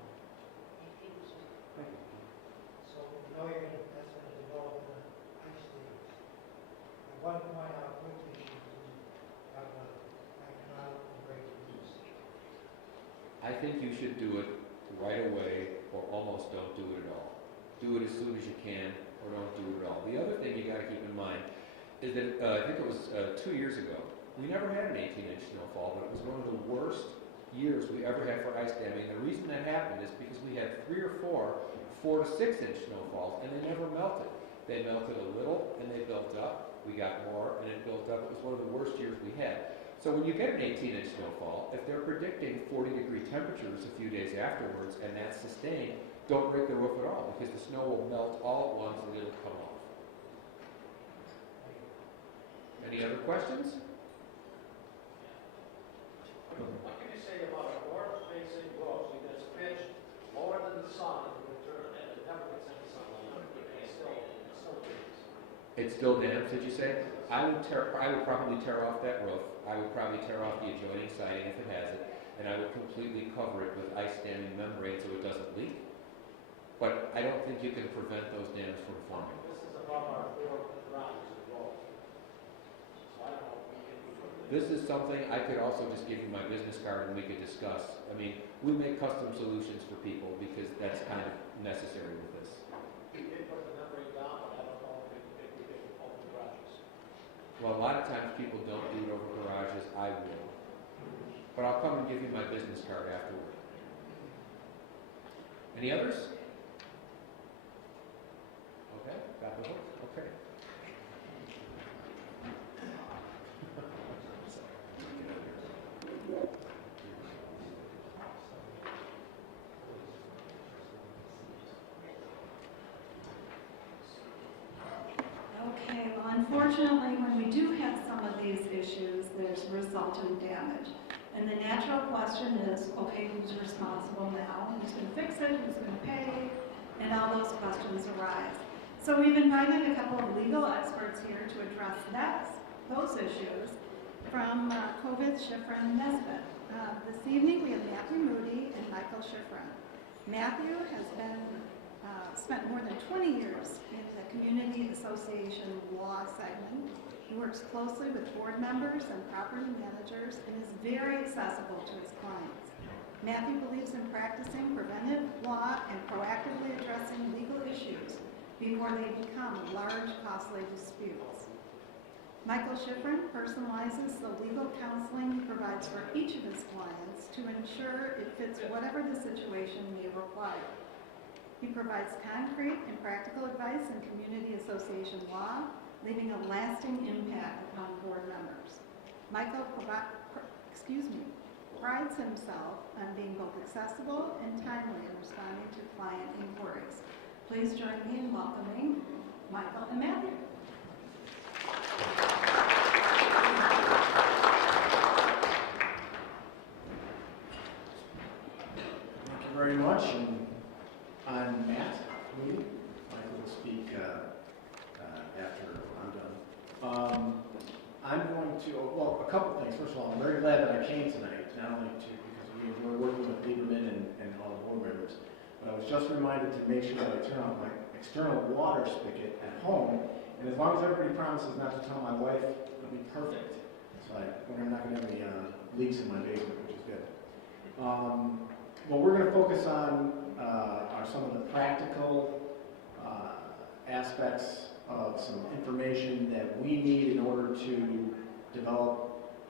So you know that's going to develop in ice days. At what point, how quickly should you have an economic break loose? I think you should do it right away, or almost don't do it at all. Do it as soon as you can, or don't do it at all. The other thing you got to keep in mind is that I think it was 2 years ago. We never had an 18-inch snowfall, but it was one of the worst years we ever had for ice damming. And the reason that happened is because we had 3 or 4 to 6-inch snowfalls, and they never melted. They melted a little, and they built up. We got more, and it built up. It was one of the worst years we had. So when you get an 18-inch snowfall, if they're predicting 40-degree temperatures a few days afterwards, and that's sustained, don't break the roof at all, because the snow will melt all at once and it'll come off. Any other questions? What can you say about a north-facing roof that's pitched lower than the sun in the winter and it never gets any sunlight? It's still freezes. It still damps, did you say? I would probably tear off that roof. I would probably tear off the adjoining siding if it has it, and I would completely cover it with ice damming membrane so it doesn't leak. But I don't think you can prevent those dams from forming. This is above our 4 garages as well. So I don't know if we can do it. This is something I could also just give you my business card and we could discuss. I mean, we make custom solutions for people because that's kind of necessary with this. We did put the membrane down, but I don't know if we can open the garages. Well, a lot of times people don't do it over garages. I will. But I'll come and give you my business card afterward. Any others? Okay, got the hook. Okay. Okay, well, unfortunately, when we do have some of these issues, there's resultant damage. And the natural question is, okay, who's responsible now? Who's going to fix it? Who's going to pay? And all those questions arise. So we've invited a couple of legal experts here to address those issues from Kovitz, Shifrin, and Nesbit. This evening we have Matthew Moody and Michael Shifrin. Matthew has spent more than 20 years in the Community Association law segment. He works closely with board members and property managers and is very accessible to his clients. Matthew believes in practicing preventive law and proactively addressing legal issues before they become large, costly disputes. Michael Shifrin personalizes the legal counseling he provides for each of his clients to ensure it fits whatever the situation may require. He provides concrete and practical advice in community association law, leaving a lasting impact upon board members. Michael prides himself on being both accessible and timely in responding to client inquiries. Please join me in welcoming Michael and Matthew. Thank you very much. And I'm Matt Moody. Michael will speak after I'm done. I'm going to, well, a couple things. First of all, I'm very glad that I came tonight, not only because we're working with Lieberman and all the board members, but I was just reminded to make sure that I turn off my external water spigot at home. And as long as everybody promises not to tell my wife, it'll be perfect. So I'm not going to have any leaks in my basement, which is good. What we're going to focus on are some of the practical aspects of some information that we need in order to develop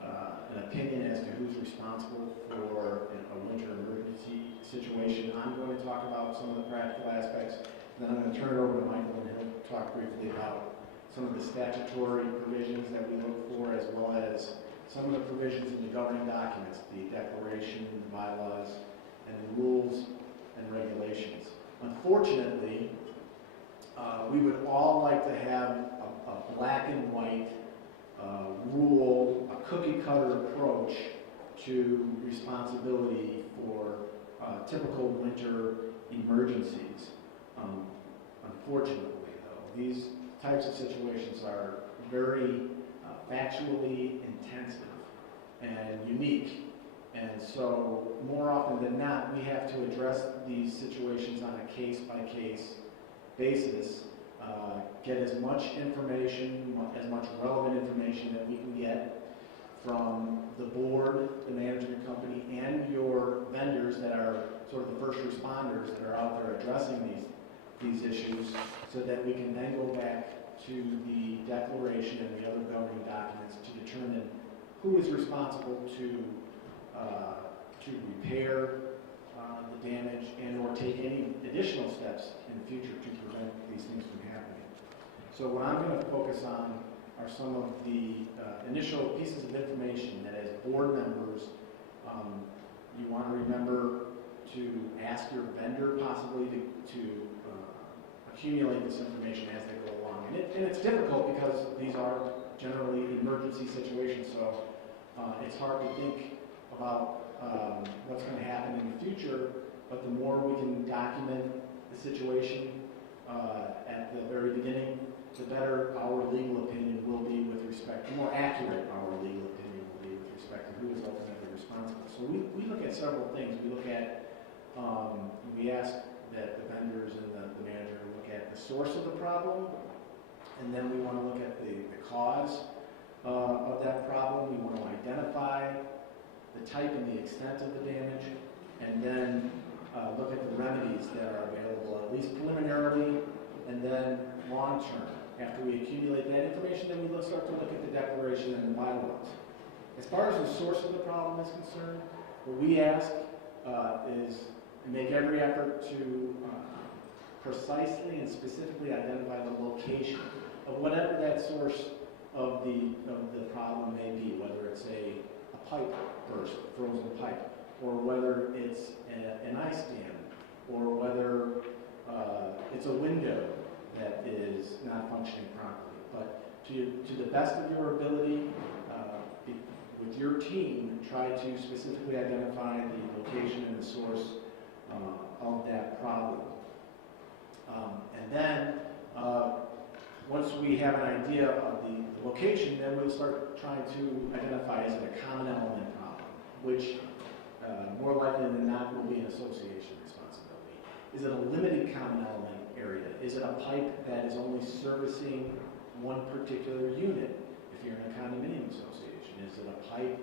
an opinion as to who's responsible for a winter emergency situation. I'm going to talk about some of the practical aspects, then I'm going to turn it over to Michael and he'll talk briefly about some of the statutory provisions that we look for, as well as some of the provisions in the governing documents, the declaration, the bylaws, and the rules and regulations. Unfortunately, we would all like to have a black and white rule, a cookie-cutter approach to responsibility for typical winter emergencies. Unfortunately, though, these types of situations are very factually intensive and unique. And so, more often than not, we have to address these situations on a case-by-case basis, get as much information, as much relevant information that we can get from the board, the management company, and your vendors that are sort of the first responders that are out there addressing these issues, so that we can then go back to the declaration and the other governing documents to determine who is responsible to repair the damage and or take any additional steps in the future to prevent these things from happening. So what I'm going to focus on are some of the initial pieces of information that as board members you want to remember to ask your vendor possibly to accumulate this information as they go along. And it's difficult because these are generally emergency situations, so it's hard to think about what's going to happen in the future, but the more we can document the situation at the very beginning, the better our legal opinion will be with respect, the more accurate our legal opinion will be with respect to who is ultimately responsible. So we look at several things. We look at, we ask that the vendors and the manager look at the source of the problem, and then we want to look at the cause of that problem. We want to identify the type and the extent of the damage, and then look at the remedies that are available, at least preliminarily, and then long-term. After we accumulate that information, then we start to look at the declaration and the bylaws. As far as the source of the problem is concerned, what we ask is make every effort to precisely and specifically identify the location of whatever that source of the problem may be, whether it's a pipe burst, frozen pipe, or whether it's an ice dam, or whether it's a window that is not functioning properly. But to the best of your ability, with your team, try to specifically identify the location and the source of that problem. And then, once we have an idea of the location, then we'll start trying to identify, is it a common element problem, which more likely than not will be an association responsibility. Is it a limited common element area? Is it a pipe that is only servicing one particular unit, if you're in a condominium association? Is it a pipe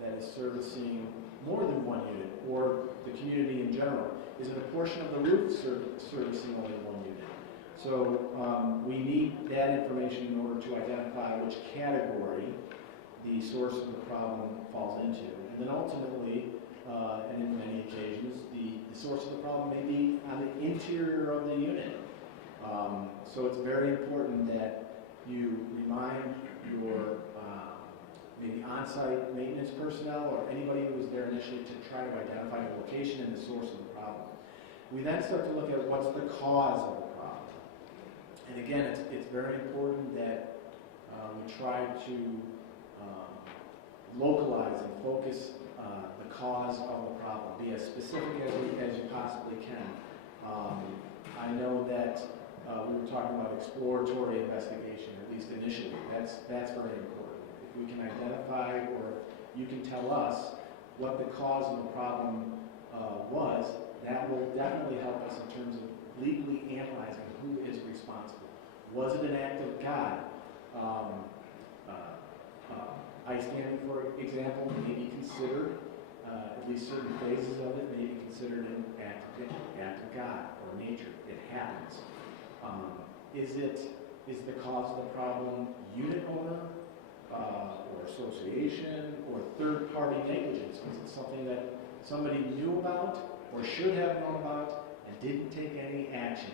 that is servicing more than one unit, or the community in general? Is it a portion of the roof servicing only one unit? So we need that information in order to identify which category the source of the problem falls into. And then ultimately, and in many occasions, the source of the problem may be on the interior of the unit. So it's very important that you remind your maybe on-site maintenance personnel or anybody who was there initially to try to identify the location and the source of the problem. We then start to look at what's the cause of the problem. And again, it's very important that we try to localize and focus the cause of the problem, be as specific as you possibly can. I know that we were talking about exploratory investigation, at least initially. That's very important. If we can identify, or you can tell us what the cause of the problem was, that will definitely help us in terms of legally analyzing who is responsible. Was it an act of God? Ice damming, for example, may be considered, at least certain phases of it may be considered an act of God or nature. It happens. Is the cause of the problem unit owner or association or third-party negligence? Was it something that somebody knew about or should have known about and didn't take any action,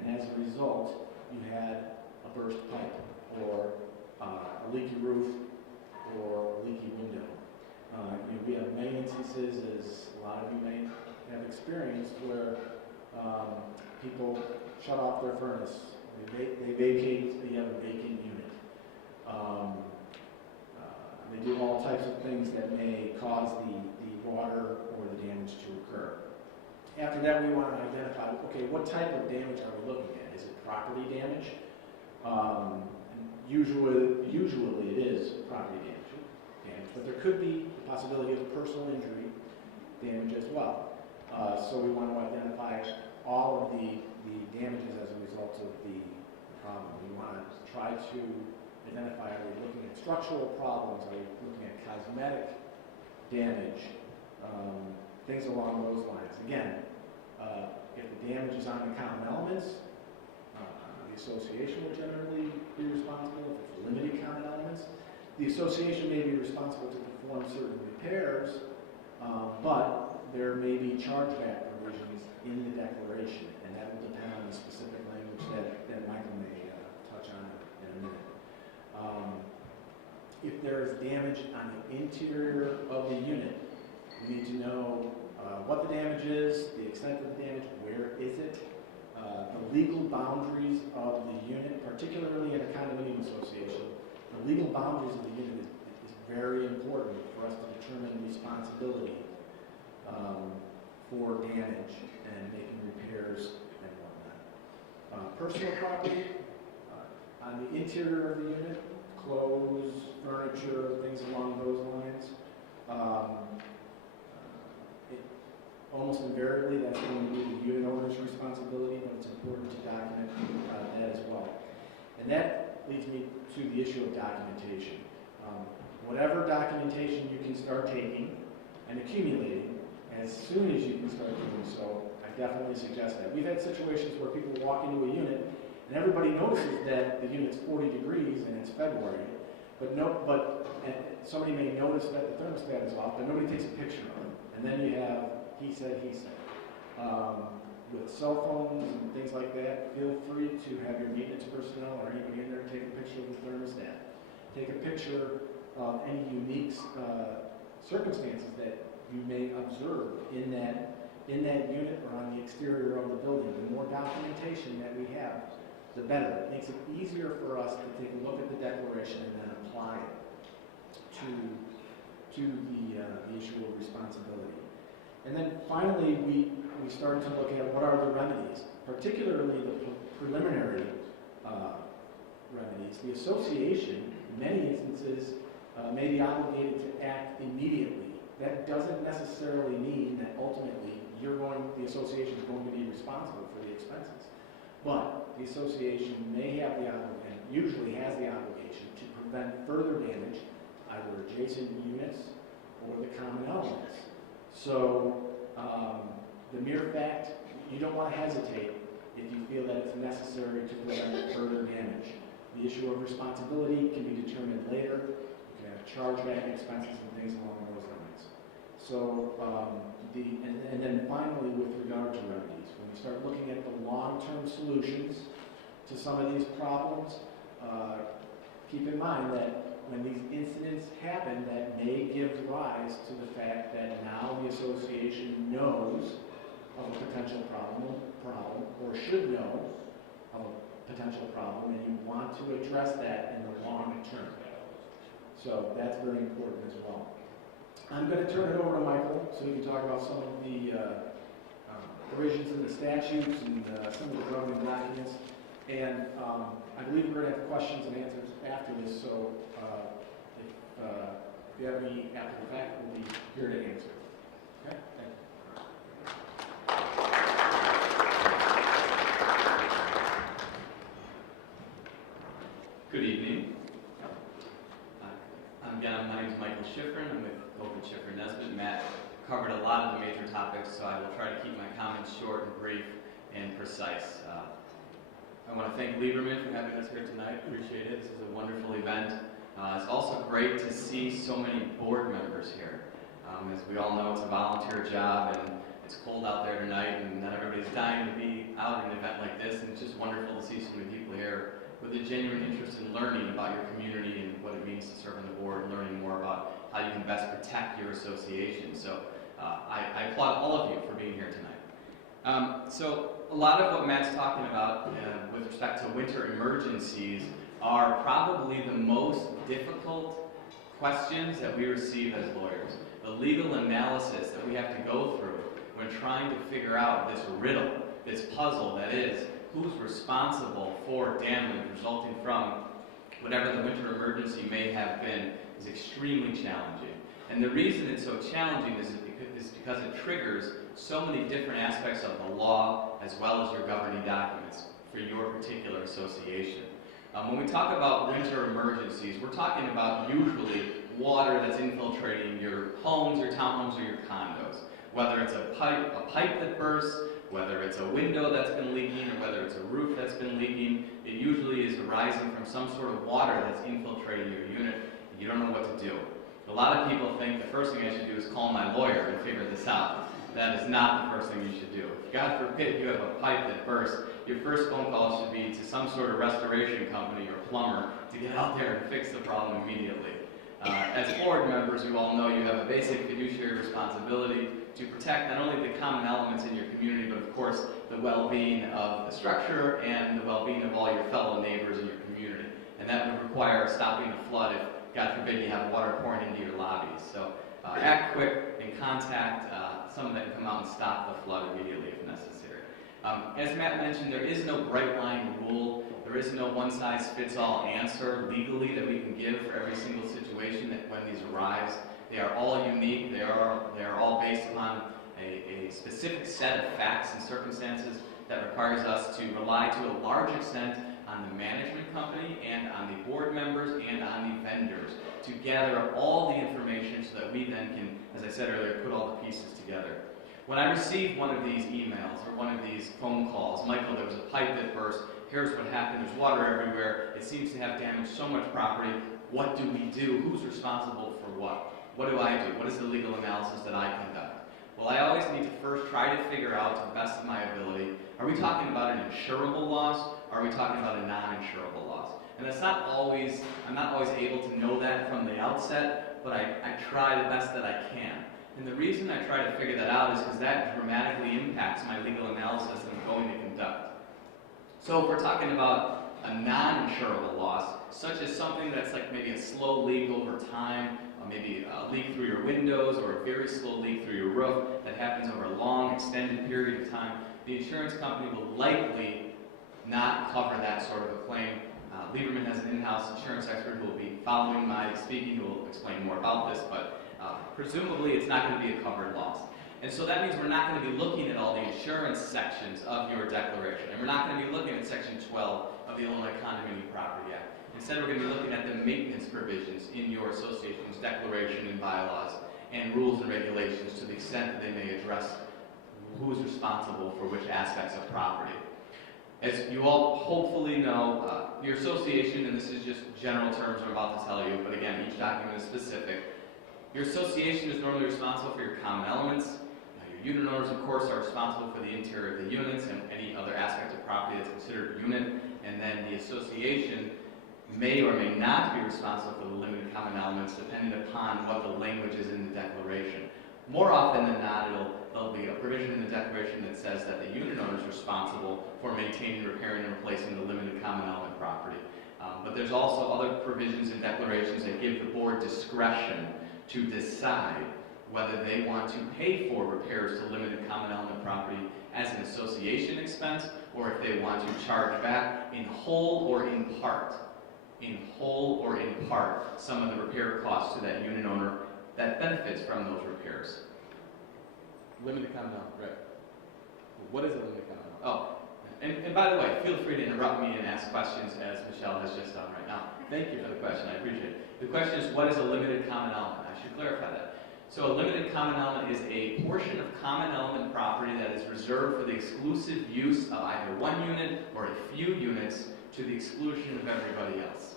and as a result, you had a burst pipe or a leaky roof or a leaky window? We have many instances, as a lot of you may have experienced, where people shut off their furnace. They vacate, you have a vacant unit. They do all types of things that may cause the water or the damage to occur. After that, we want to identify, okay, what type of damage are we looking at? Is it property damage? Usually it is property damage, but there could be the possibility of personal injury damage as well. So we want to identify all of the damages as a result of the problem. We want to try to identify, are we looking at structural problems? Are we looking at cosmetic damage? Things along those lines. Again, if the damage is on the common elements, the association will generally be responsible. If it's limited common elements, the association may be responsible to perform certain repairs, but there may be chargeback provisions in the declaration, and that will depend on the specific language that Michael may touch on in a minute. If there is damage on the interior of the unit, we need to know what the damage is, the extent of the damage, where is it, the legal boundaries of the unit, particularly in a condominium association. The legal boundaries of the unit is very important for us to determine responsibility for damage and making repairs and whatnot. Personal property, on the interior of the unit, clothes, furniture, things along those lines. Almost invariably, that's going to be the unit owner's responsibility, but it's important to document that as well. And that leads me to the issue of documentation. Whatever documentation you can start taking and accumulating, as soon as you can start doing so, I definitely suggest that. We've had situations where people walk into a unit and everybody notices that the unit's 40 degrees and it's February, and somebody may notice that the thermostat is off, but nobody takes a picture of it. And then you have he said. With cell phones and things like that, feel free to have your maintenance personnel or anybody in there take a picture of the thermostat. Take a picture of any unique circumstances that you may observe in that unit or on the exterior of the building. The more documentation that we have, the better. It makes it easier for us to take a look at the declaration and then apply it to the issue of responsibility. And then finally, we start to look at what are the remedies, particularly the preliminary remedies. The association, in many instances, may be obligated to act immediately. That doesn't necessarily mean that ultimately the association is going to be responsible for the expenses. But the association may have the obligation, and usually has the obligation, to prevent further damage, either adjacent units or the common elements. So the mere fact, you don't want to hesitate if you feel that it's necessary to prevent further damage. The issue of responsibility can be determined later. You can have chargeback expenses and things along those lines. So, and then finally, with regard to remedies, when we start looking at the long-term solutions to some of these problems, keep in mind that when these incidents happen that may give rise to the fact that now the association knows of a potential problem, or should know of a potential problem, and you want to address that in the long term. So that's very important as well. I'm going to turn it over to Michael so he can talk about some of the provisions in the statutes and some of the governing documents. And I believe we're going to have questions and answers after this, so if you have any after the fact, we'll be here to answer. Okay? Thank you. Good evening. My name is Michael Shifrin. I'm with Kovitz, Shifrin, Nesbit. Matt covered a lot of the major topics, so I will try to keep my comments short and brief and precise. I want to thank Lieberman for having us here tonight. Appreciate it. This is a wonderful event. It's also great to see so many board members here. As we all know, it's a volunteer job, and it's cold out there tonight, and not everybody's dying to be out in an event like this, and it's just wonderful to see so many people here with a genuine interest in learning about your community and what it means to serve on the board, and learning more about how you can best protect your association. So I applaud all of you for being here tonight. So a lot of what Matt's talking about with respect to winter emergencies are probably the most difficult questions that we receive as lawyers. The legal analysis that we have to go through when trying to figure out this riddle, this puzzle that is, who's responsible for damage resulting from whatever the winter emergency may have been, is extremely challenging. And the reason it's so challenging is because it triggers so many different aspects of the law as well as your governing documents for your particular association. When we talk about winter emergencies, we're talking about usually water that's infiltrating your homes, your townhomes, or your condos. Whether it's a pipe that bursts, whether it's a window that's been leaking, or whether it's a roof that's been leaking, it usually is arising from some sort of water that's infiltrating your unit, and you don't know what to do. A lot of people think the first thing I should do is call my lawyer and figure this out. That is not the first thing you should do. If God forbid you have a pipe that bursts, your first phone call should be to some sort of restoration company or plumber to get out there and fix the problem immediately. As board members, you all know you have a basic fiduciary responsibility to protect not only the common elements in your community, but of course the well-being of the structure and the well-being of all your fellow neighbors in your community. And that would require stopping a flood if, God forbid, you have water pouring into your lobbies. So act quick and contact someone that can come out and stop the flood immediately if necessary. As Matt mentioned, there is no bright line rule. There is no one-size-fits-all answer legally that we can give for every single situation that when these arise. They are all unique. They are all based upon a specific set of facts and circumstances that requires us to rely to a large extent on the management company and on the board members and on the vendors to gather up all the information so that we then can, as I said earlier, put all the pieces together. When I receive one of these emails or one of these phone calls, Michael, there was a pipe that burst, here's what happened, there's water everywhere, it seems to have damaged so much property, what do we do? Who's responsible for what? What do I do? What is the legal analysis that I conduct? Well, I always need to first try to figure out to the best of my ability, are we talking about an insurable loss, or are we talking about a non-insurable loss? And that's not always, I'm not always able to know that from the outset, but I try the best that I can. And the reason I try to figure that out is because that dramatically impacts my legal analysis that I'm going to conduct. So if we're talking about a non-insurable loss, such as something that's like maybe a slow leak over time, maybe a leak through your windows or a very slow leak through your roof that happens over a long, extended period of time, the insurance company will likely not cover that sort of a claim. Lieberman has an in-house insurance expert who will be following my speaking, who will explain more about this, but presumably it's not going to be a covered loss. And so that means we're not going to be looking at all the insurance sections of your declaration, and we're not going to be looking at Section 12 of the Illinois Condominium Property Act. Instead, we're going to be looking at the maintenance provisions in your association's declaration and bylaws and rules and regulations to the extent that they may address who is responsible for which aspects of property. As you all hopefully know, your association, and this is just general terms I'm about to tell you, but again, each document is specific. Your association is normally responsible for your common elements. Your unit owners, of course, are responsible for the interior of the units and any other aspect of property that's considered a unit. And then the association may or may not be responsible for the limited common elements depending upon what the language is in the declaration. More often than not, there'll be a provision in the declaration that says that the unit owner is responsible for maintaining, repairing, and replacing the limited common element property. But there's also other provisions in declarations that give the board discretion to decide whether they want to pay for repairs to limited common element property as an association expense, or if they want to charge back in whole or in part, some of the repair costs to that unit owner that benefits from those repairs. Limited common element, right. What is a limited common element? Oh, and by the way, feel free to interrupt me and ask questions as Michelle has just done right now. Thank you for the question, I appreciate it. The question is, what is a limited common element? I should clarify that. So a limited common element is a portion of common element property that is reserved for the exclusive use of either one unit or a few units to the exclusion of everybody else.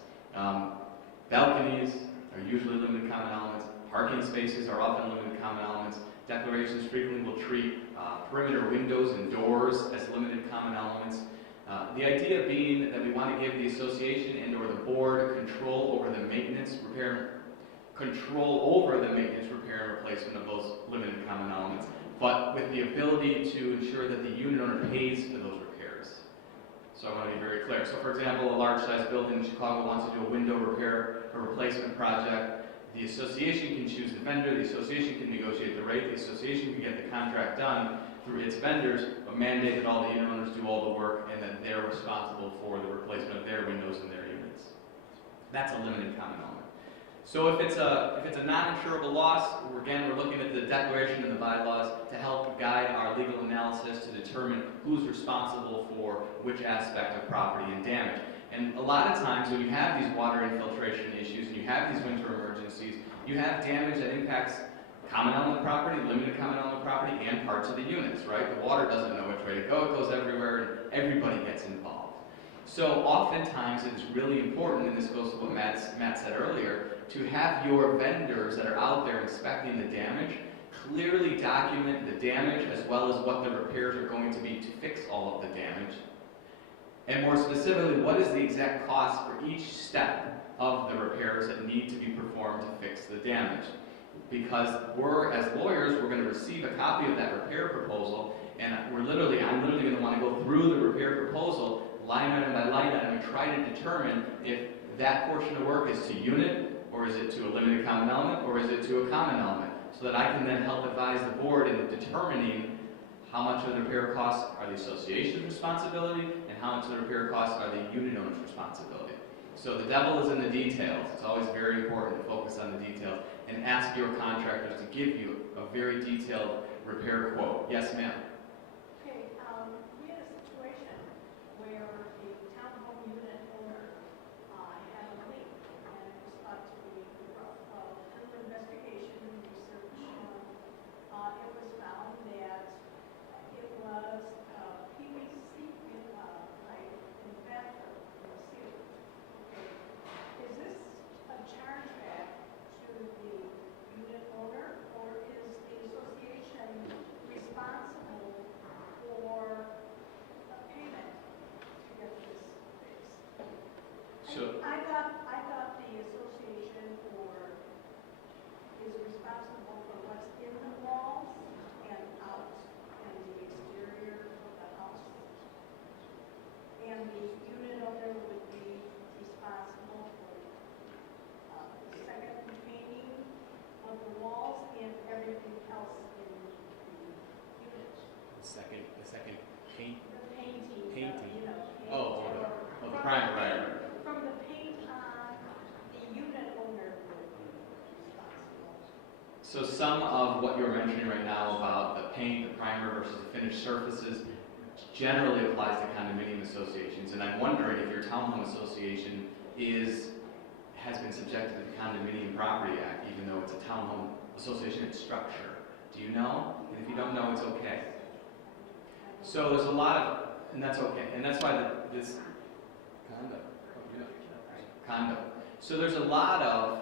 Balconies are usually limited common elements. Parking spaces are often limited common elements. Declarations frequently will treat perimeter windows and doors as limited common elements. The idea being that we want to give the association and or the board control over the maintenance, repair, and replacement of those limited common elements, but with the ability to ensure that the unit owner pays for those repairs. So I want to be very clear. So for example, a large-sized building in Chicago wants to do a window repair or replacement project. The association can choose the vendor, the association can negotiate the rate, the association can get the contract done through its vendors, but mandate that all the unit owners do all the work and that they're responsible for the replacement of their windows and their units. That's a limited common element. So if it's a non-insurable loss, we're looking at the declaration and the bylaws to help guide our legal analysis to determine who's responsible for which aspect of property and damage. And a lot of times when you have these water infiltration issues and you have these winter emergencies, you have damage that impacts common element property, limited common element property, and parts of the units, right? The water doesn't know which way to go, it goes everywhere, and everybody gets involved. So oftentimes it's really important, and this goes to what Matt said earlier, to have your vendors that are out there inspecting the damage clearly document the damage as well as what the repairs are going to be to fix all of the damage. And more specifically, what is the exact cost for each step of the repairs that need to be performed to fix the damage? Because as lawyers, we're going to receive a copy of that repair proposal, and I'm literally going to want to go through the repair proposal line item by line item and try to determine if that portion of work is to unit, or is it to a limited common element, or is it to a common element, so that I can then help advise the board in determining how much of the repair costs are the association's responsibility and how much of the repair costs are the unit owner's responsibility. So the devil is in the details. It's always very important to focus on the details and ask your contractors to give you a very detailed repair quote. Yes, ma'am? Okay, we had a situation where a townhome unit owner had a leak, and it was thought to be through investigation and research. It was found that it was PVC pipe in the bathroom in the ceiling. Okay, is this a chargeback to the unit owner, or is the association responsible for a payment to get this fixed? So- I thought the association is responsible for what's in the walls and out and the exterior of the house. And the unit owner would be responsible for the second painting of the walls and everything else in the unit. The second paint. The painting, Painting. you know. Oh, paint the from primer, the right. paint- From the paint on, the unit owner would be responsible. So some of what you're mentioning right now about the paint, the primer versus the finished surfaces generally applies to condominium associations. And I'm wondering if your townhome association has been subjected to the Condominium Property Act, even though it's a townhome association in structure. Do you know? And if you don't know, it's okay. So there's a lot of, and that's okay. And that's why this condo. So there's a lot of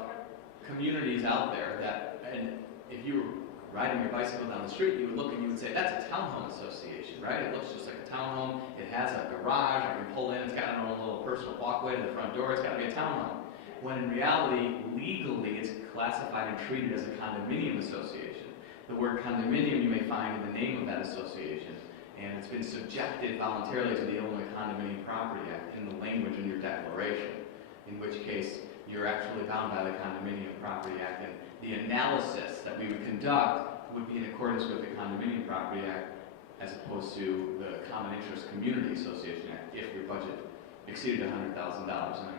communities out there that, and if you riding your bicycle down the street, you would look and you would say, that's a townhome association, right? It looks just like a townhome. It has a garage, I can pull in, it's got an own little personal walkway to the front door, it's got to be a townhome. When in reality, legally, it's classified and treated as a condominium association. The word condominium you may find in the name of that association, and it's been subjected voluntarily to the Illinois Condominium Property Act in the language in your declaration, in which case you're actually bound by the Condominium Property Act, and the analysis that we would conduct would be in accordance with the Condominium Property Act as opposed to the Common Interest Community Association Act if your budget exceeded $100,000. And I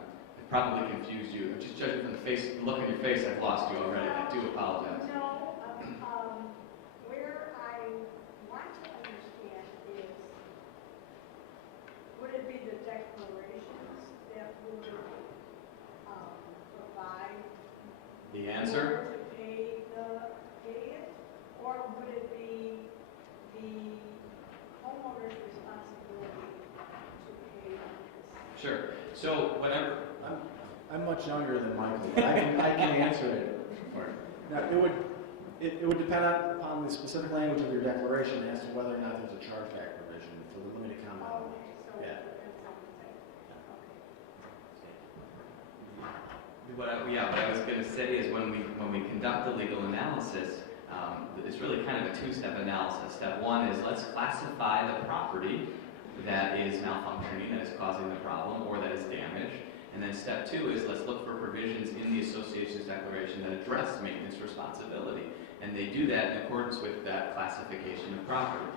probably confused you. Just judging from the face, look on your face, I've lost you already. I do apologize. No, where I want to understand is, would it be the declarations that would provide The answer? to pay it, or would it be the homeowner's responsibility to pay this? Sure. So whatever. I'm much younger than Michael. I can answer it. Now, it would depend upon the specific language of your declaration as to whether or not there's a chargeback provision for the limited comment. Okay, so Yeah. that's something. What I was going to say is when we conduct the legal analysis, it's really kind of a two-step analysis. Step one is let's classify the property that is malfunctioning, that is causing the problem, or that is damaged. And then step two is let's look for provisions in the association's declaration that address maintenance responsibility. And they do that in accordance with that classification of property.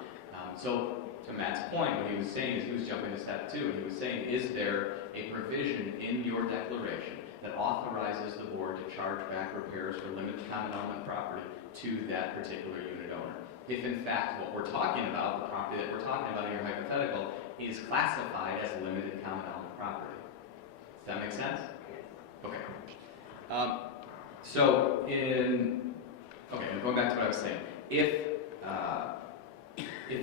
So to Matt's point, what he was saying is he was jumping to step two, and he was saying, is there a provision in your declaration that authorizes the board to charge back repairs for limited common element property to that particular unit owner? If in fact what we're talking about, the property that we're talking about in your hypothetical, is classified as limited common element property. Does that make sense? Okay. Going back to what I was saying. If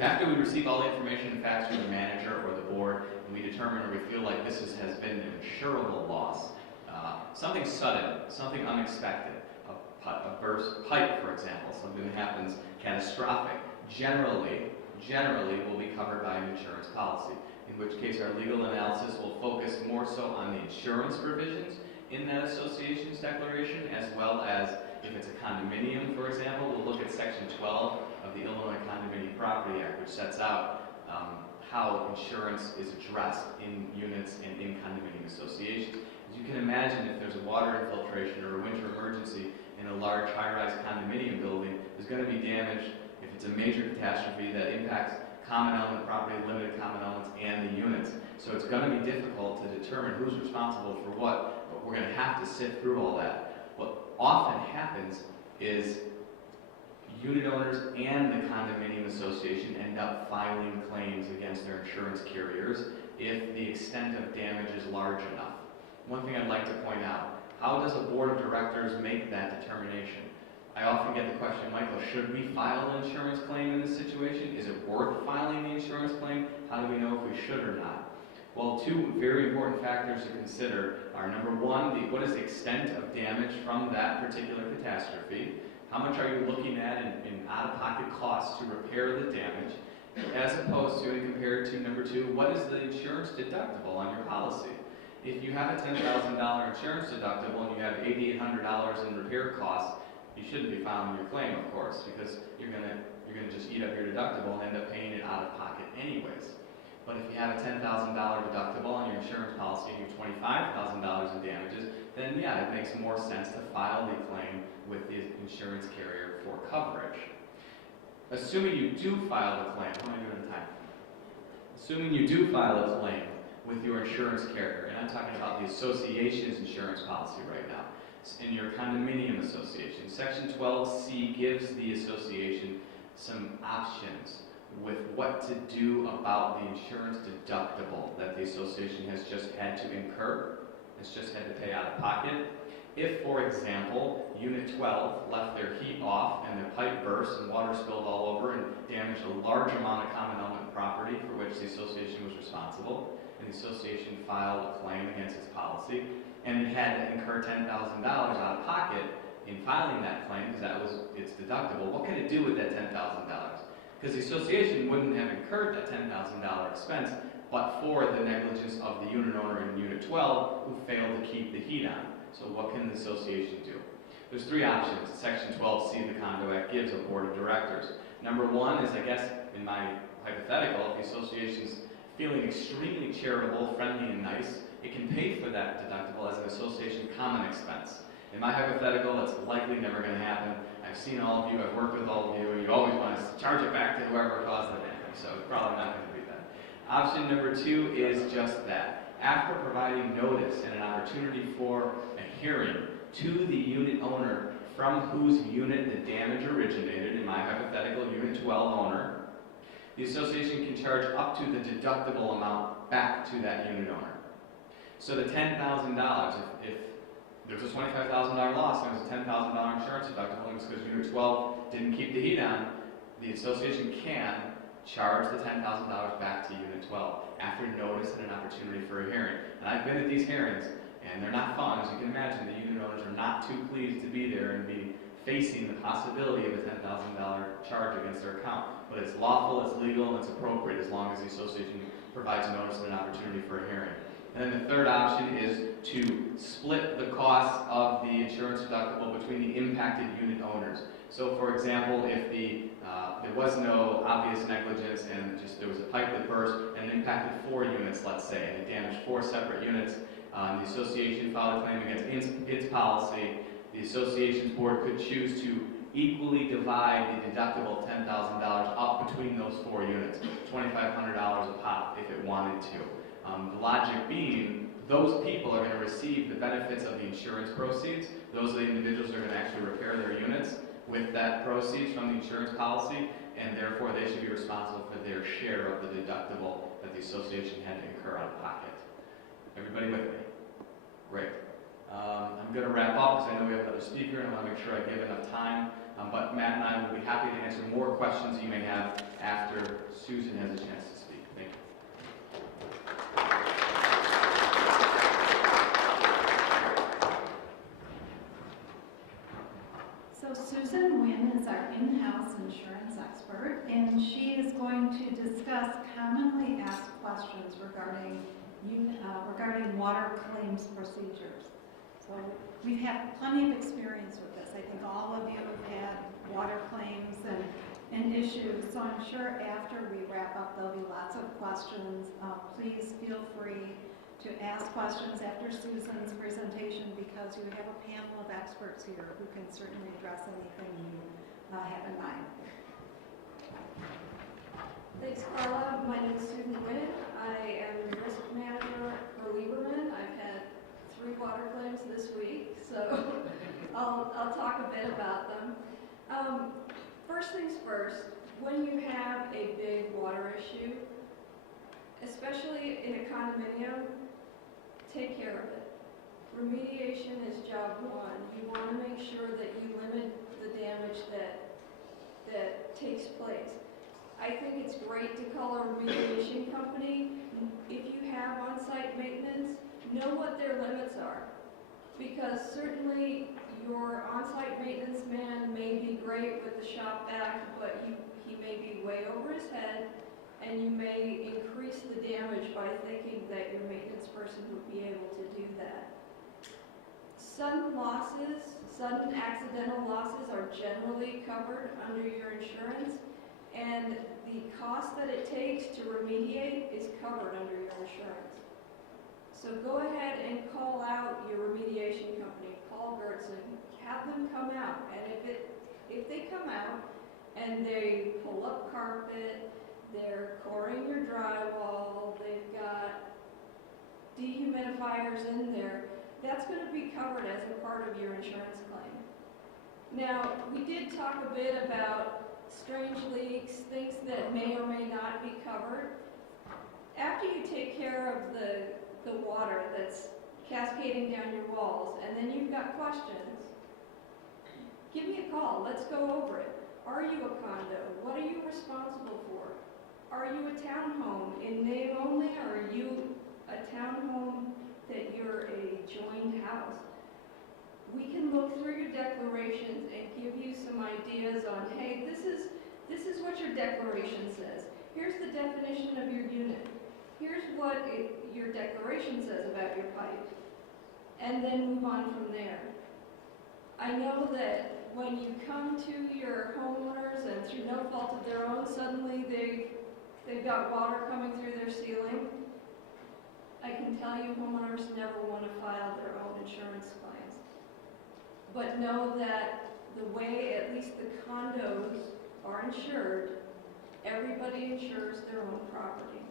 after we receive all the information and facts from the manager or the board, and we determine or we feel like this has been an insurable loss, something sudden, something unexpected, a burst pipe, for example, something that happens catastrophic, generally will be covered by an insurance policy, in which case our legal analysis will focus more so on the insurance provisions in that association's declaration, as well as if it's a condominium, for example, we'll look at Section 12 of the Illinois Condominium Property Act, which sets out how insurance is addressed in units and in condominium associations. As you can imagine, if there's a water infiltration or a winter emergency in a large high-rise condominium building, there's going to be damage if it's a major catastrophe that impacts common element property, limited common elements, and the units. So it's going to be difficult to determine who's responsible for what, but we're going to have to sift through all that. What often happens is unit owners and the condominium association end up filing claims against their insurance carriers if the extent of damage is large enough. One thing I'd like to point out, how does a board of directors make that determination? I often get the question, Michael, should we file an insurance claim in this situation? Is it worth filing the insurance claim? How do we know if we should or not? Well, two very important factors to consider are, number one, what is the extent of damage from that particular catastrophe? How much are you looking at in out-of-pocket costs to repair the damage? As opposed to, and compared to, number two, what is the insurance deductible on your policy? If you have a $10,000 insurance deductible and you have $8,800 in repair costs, you shouldn't be filing your claim, of course, because you're gonna just eat up your deductible and end up paying it out of pocket anyways. But if you have a $10,000 deductible on your insurance policy and you have $25,000 in damages, then yeah, it makes more sense to file the claim with the insurance carrier for coverage. Assuming you do file the claim, how am I doing in time? Assuming you do file a claim with your insurance carrier, and I'm talking about the association's insurance policy right now, in your condominium association, Section 12C gives the association some options with what to do about the insurance deductible that the association has just had to incur, has just had to pay out of pocket. If, for example, Unit 12 left their heat off and the pipe burst and water spilled all over and damaged a large amount of common element property for which the association was responsible, and the association filed a claim against its policy, and it had to incur $10,000 out of pocket, in filing that claim, because that was its deductible, what can it do with that $10,000? Because the association wouldn't have incurred that $10,000 expense but for the negligence of the unit owner in Unit 12 who failed to keep the heat on. So what can the association do? There's three options. Section 12C of the Condo Act gives a board of directors. Number one is, I guess, in my hypothetical, if the association's feeling extremely charitable, friendly, and nice, it can pay for that deductible as an association common expense. In my hypothetical, it's likely never going to happen. I've seen all of you, I've worked with all of you, and you always want to charge it back to whoever caused the damage, so it's probably not going to be that. Option number two is just that. After providing notice and an opportunity for a hearing to the unit owner from whose unit the damage originated, in my hypothetical Unit 12 owner, the association can charge up to the deductible amount back to that unit owner. So the $10,000, if there's a $25,000 loss and there's a $10,000 insurance deductible, and it's because Unit 12 didn't keep the heat on, the association can charge the $10,000 back to Unit 12 after notice and an opportunity for a hearing. And I've been at these hearings, and they're not fun. As you can imagine, the unit owners are not too pleased to be there and be facing the possibility of a $10,000 charge against their account. But it's lawful, it's legal, and it's appropriate as long as the association provides notice and an opportunity for a hearing. And then the third option is to split the cost of the insurance deductible between the impacted unit owners. So for example, if there was no obvious negligence and just there was a pipe that burst and it impacted 4 units, let's say, and it damaged 4 separate units, the association filed a claim against its policy. The association's board could choose to equally divide the deductible $10,000 up between those 4 units, $2,500 a pop if it wanted to. The logic being, those people are going to receive the benefits of the insurance proceeds. Those are the individuals that are going to actually repair their units with that proceeds from the insurance policy, and therefore they should be responsible for their share of the deductible that the association had to incur out of pocket. Everybody with me? Great. I'm going to wrap up because I know we have another speaker and I want to make sure I give enough time. But Matt and I will be happy to answer more questions you may have after Susan has a chance to speak. Thank you. So Susan Wynn is our in-house insurance expert, and she is going to discuss commonly asked questions regarding water claims procedures. So we've had plenty of experience with this. I think all of you have had water claims and issues, so I'm sure after we wrap up there'll be lots of questions. Please feel free to ask questions after Susan's presentation because you have a panel of experts here who can certainly address anything you have in mind. Thanks, Carla. My name is Susan Wynn. I am the risk manager for Lieberman. I've had 3 water claims this week, so I'll talk a bit about them. First things first, when you have a big water issue, especially in a condominium, take care of it. Remediation is job 1. You want to make sure that you limit the damage that takes place. I think it's great to call a remediation company. If you have on-site maintenance, know what their limits are. Because certainly your on-site maintenance man may be great with the shop vac, but he may be way over his head, and you may increase the damage by thinking that your maintenance person would be able to do that. Sudden accidental losses are generally covered under your insurance, and the cost that it takes to remediate is covered under your insurance. So go ahead and call out your remediation company, call Giertsen, have them come out, and if they come out and they pull up carpet, they're coring your drywall, they've got dehumidifiers in there, that's going to be covered as a part of your insurance claim. Now, we did talk a bit about strange leaks, things that may or may not be covered. After you take care of the water that's cascading down your walls, and then you've got questions, give me a call. Let's go over it. Are you a condo? What are you responsible for? Are you a townhome in name only, or are you a townhome that you're a joined house? we can look through your declarations and give you some ideas on, hey, this is what your declaration says. Here's the definition of your unit. Here's what your declaration says about your pipe. And then move on from there. I know that when you come to your homeowners and through no fault of their own, suddenly they've got water coming through their ceiling. I can tell you homeowners never want to file their own insurance claims. But know that the way at least the condos are insured, everybody insures their own property.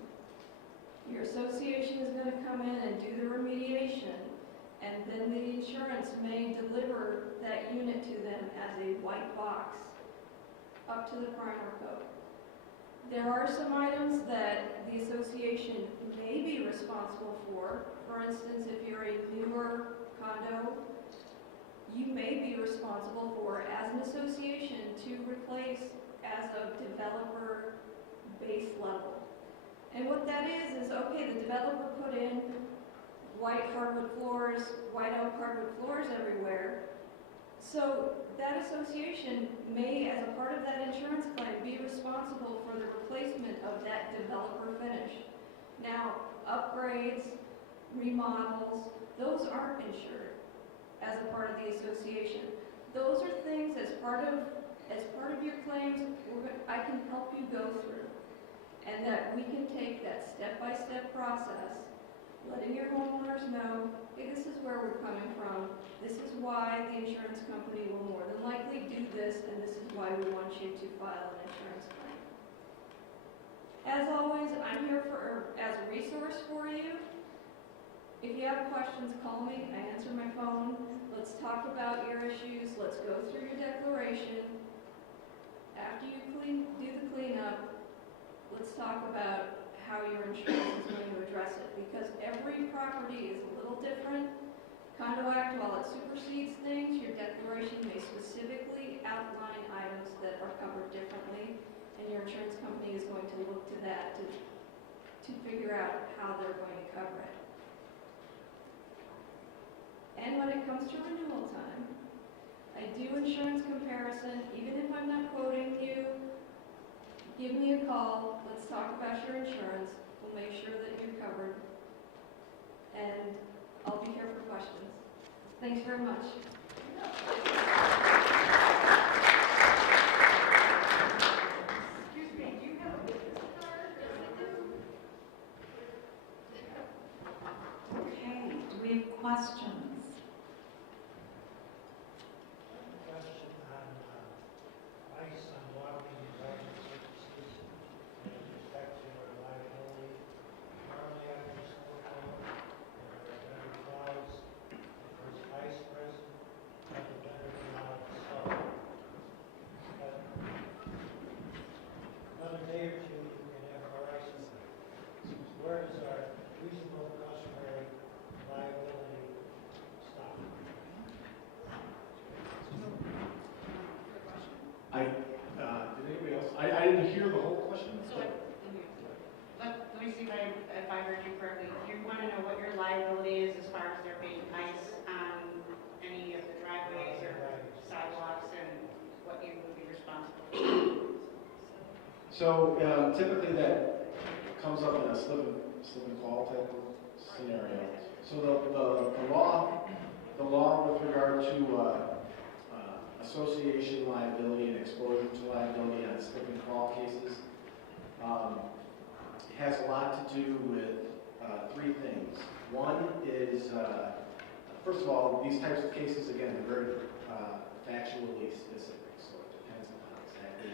Your association is going to come in and do the remediation, and then the insurance may deliver that unit to them as a white box up to the primer code. There are some items that the association may be responsible for. For instance, if you're a newer condo, you may be responsible for, as an association, to replace as a developer base level. And what that is okay, the developer put in white hardwood floors, white oak hardwood floors everywhere. So that association may, as a part of that insurance claim, be responsible for the replacement of that developer finish. Now, upgrades, remodels, those aren't insured as a part of the association. Those are things as part of your claims I can help you go through, and that we can take that step-by-step process, letting your homeowners know, hey, this is where we're coming from, this is why the insurance company will more than likely do this, and this is why we want you to file an insurance claim. As always, I'm here as a resource for you. If you have questions, call me. I answer my phone. Let's talk about your issues. Let's go through your declaration. After you do the cleanup, let's talk about how your insurance is going to address it, because every property is a little different. Condo Act, while it supersedes things, your declaration may specifically outline items that are covered differently, and your insurance company is going to look to that to figure out how they're going to cover it. And when it comes to renewal time, I do insurance comparison. Even if I'm not quoting you, give me a call. Let's talk about your insurance. We'll make sure that you're covered. And I'll be here for questions. Thanks very much. Excuse me, do you have a business card? Okay, do we have questions? Question on ice on walking and riding surfaces with respect to our liability. Normally under the snow code, there are better clouds, there's ice present, and the better amount of snow. But another day or two, you can have more ice. Where does our reasonable customary liability stop? Did anybody else? I didn't hear the whole question. So, let me see if I heard you correctly. You want to know what your liability is as far as there being ice on any of the driveways or sidewalks, and what you would be responsible for? So typically that comes up in a slip and fall type of scenario. So the law with regard to association liability and exposure to liability on slip and fall cases has a lot to do with three things. One is, first of all, these types of cases, again, are very factually specific, so it depends on exactly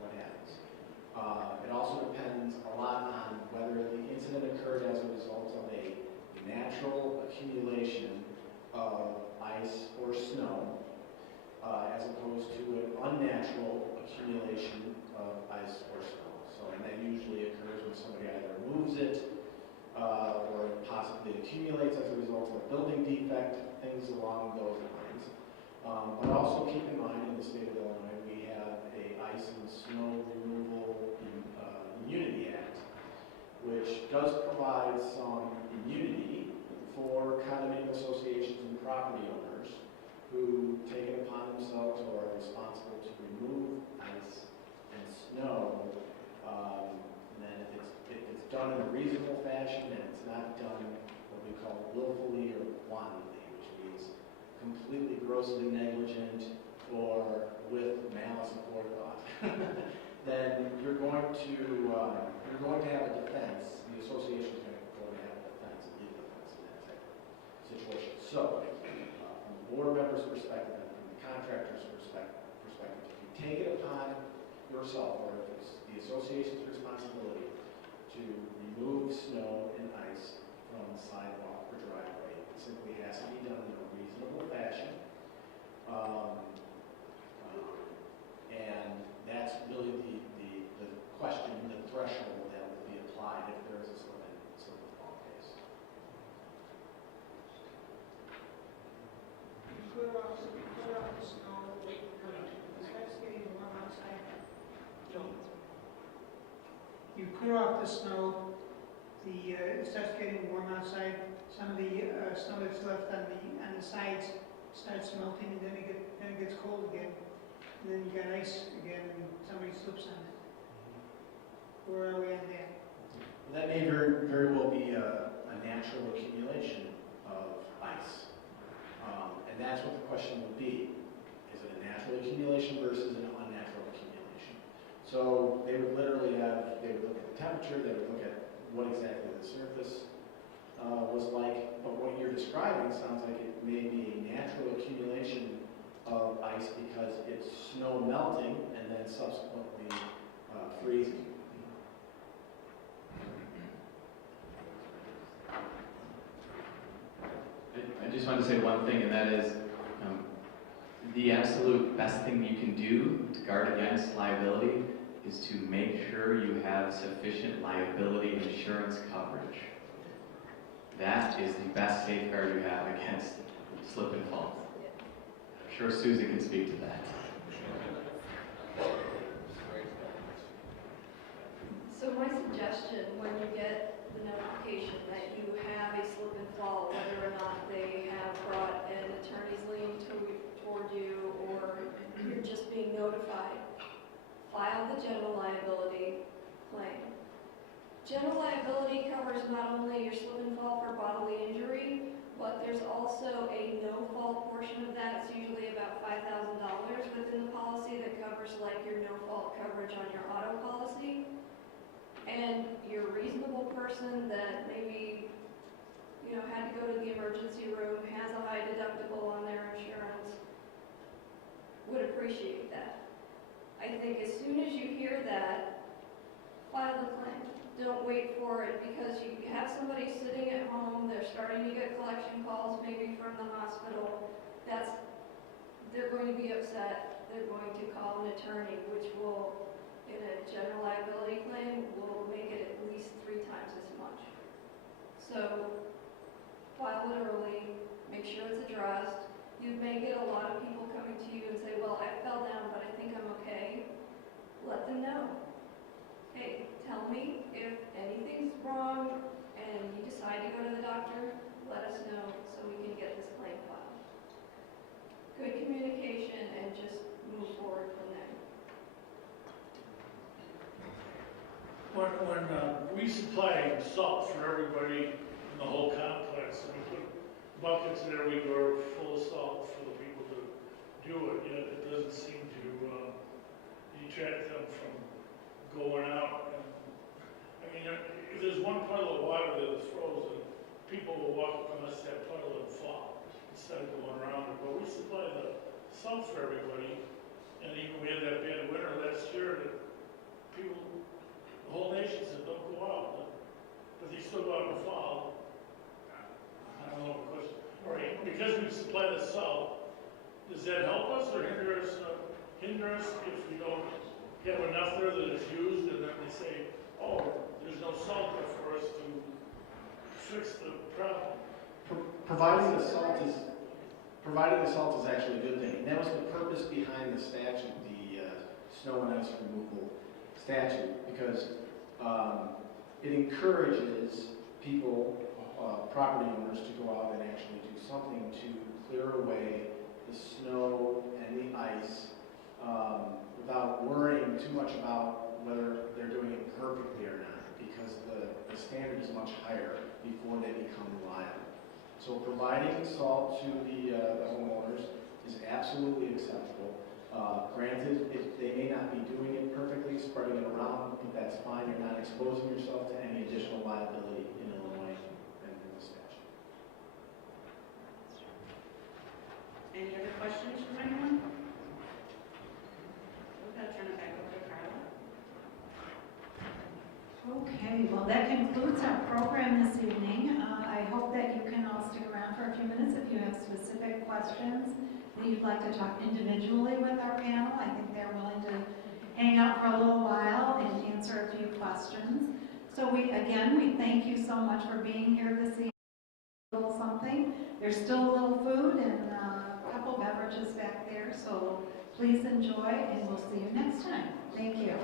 what happens. It also depends a lot on whether the incident occurred as a result of a natural accumulation of ice or snow, as opposed to an unnatural accumulation of ice or snow. So, and that usually occurs when somebody either moves it, or possibly accumulates as a result of a building defect, things along those lines. But also keep in mind, in the state of Illinois, we have a Ice and Snow Removal Immunity Act, which does provide some immunity for condominium associations and property owners who take it upon themselves or are responsible to remove ice and snow. And then if it's done in a reasonable fashion and it's not done what we call willfully or wantonly, which means completely grossly negligent or with malice aforethought, then you're going to have a defense. The association is going to have a defense, a legal defense in that type of situation. So, from the board member's perspective and from the contractor's perspective, if you take it upon yourself, or if it's the association's responsibility to remove snow and ice from the sidewalk or driveway, it simply has to be done in a reasonable fashion. And that's really the question, the threshold that would be applied if there is a slip and fall case. You clear off the snow, wait for it starts getting warm outside. You clear off the snow, it starts getting warm outside. Some of the snow that's left on the sides starts melting, and then it gets cold again. And then you got ice again, and somebody slips on it. Where are we on that? That may very well be a natural accumulation of ice. And that's what the question would be. Is it a natural accumulation versus an unnatural accumulation? So they would look at the temperature, they would look at what exactly the surface was like, but what you're describing sounds like it may be a natural accumulation of ice because it's snow melting and then subsequently freezing. I just want to say one thing, and that is the absolute best thing you can do to guard against liability is to make sure you have sufficient liability insurance coverage. That is the best safeguard you have against slip and fall. I'm sure Susan can speak to that. So my suggestion, when you get the notification that you have a slip and fall, whether or not they have brought an attorney's lien toward you or you're just being notified, file the general liability claim. General liability covers not only your slip and fall for bodily injury, but there's also a no-fault portion of that. It's usually about $5,000 within the policy that covers like your no-fault coverage on your auto policy. And your reasonable person that maybe, had to go to the emergency room, has a high deductible on their insurance, would appreciate that. I think as soon as you hear that, file the claim. Don't wait for it because you have somebody sitting at home, they're starting to get collection calls maybe from the hospital. They're going to be upset. They're going to call an attorney, which will, in a general liability claim, will make it at least 3 times as much. So file it early, make sure it's addressed. You may get a lot of people coming to you and say, well, I fell down, but I think I'm okay. Let them know. Hey, tell me if anything's wrong and you decide to go to the doctor, let us know so we can get this claim filed. Good communication and just move forward from there. When we supply salt for everybody in the whole complex, and we put buckets in every door full of salt for the people to do it, yet it doesn't seem to detract them from going out. And, if there's one puddle of water that is frozen, people will walk across that puddle and fall instead of going around it. But we supply the salt for everybody, and even we had that bad winter last year that people, the whole nation said, don't go out, but they still go out and fall. I don't know what question. All right, because we supply the salt, does that help us or hinder us if we don't have enough there that it's used, and then they say, oh, there's no salt there for us to fix the problem? Providing the salt is actually a good thing. And that was the purpose behind the statute, the snow and ice removal statute, because it encourages people, property owners, to go out and actually do something to clear away the snow and the ice without worrying too much about whether they're doing it perfectly or not, because the standard is much higher before they become liable. So providing salt to the homeowners is absolutely acceptable. Granted, they may not be doing it perfectly, spreading it around, but that's fine. You're not exposing yourself to any additional liability in Illinois and in the statute. Any other questions from anyone? I'll turn it back over to Carla. Okay, well, that concludes our program this evening. I hope that you can all stick around for a few minutes if you have specific questions that you'd like to talk individually with our panel. I think they're willing to hang out for a little while and answer a few questions. So we thank you so much for being here this evening. A little something. There's still a little food and a couple beverages back there, so please enjoy, and we'll see you next time. Thank you.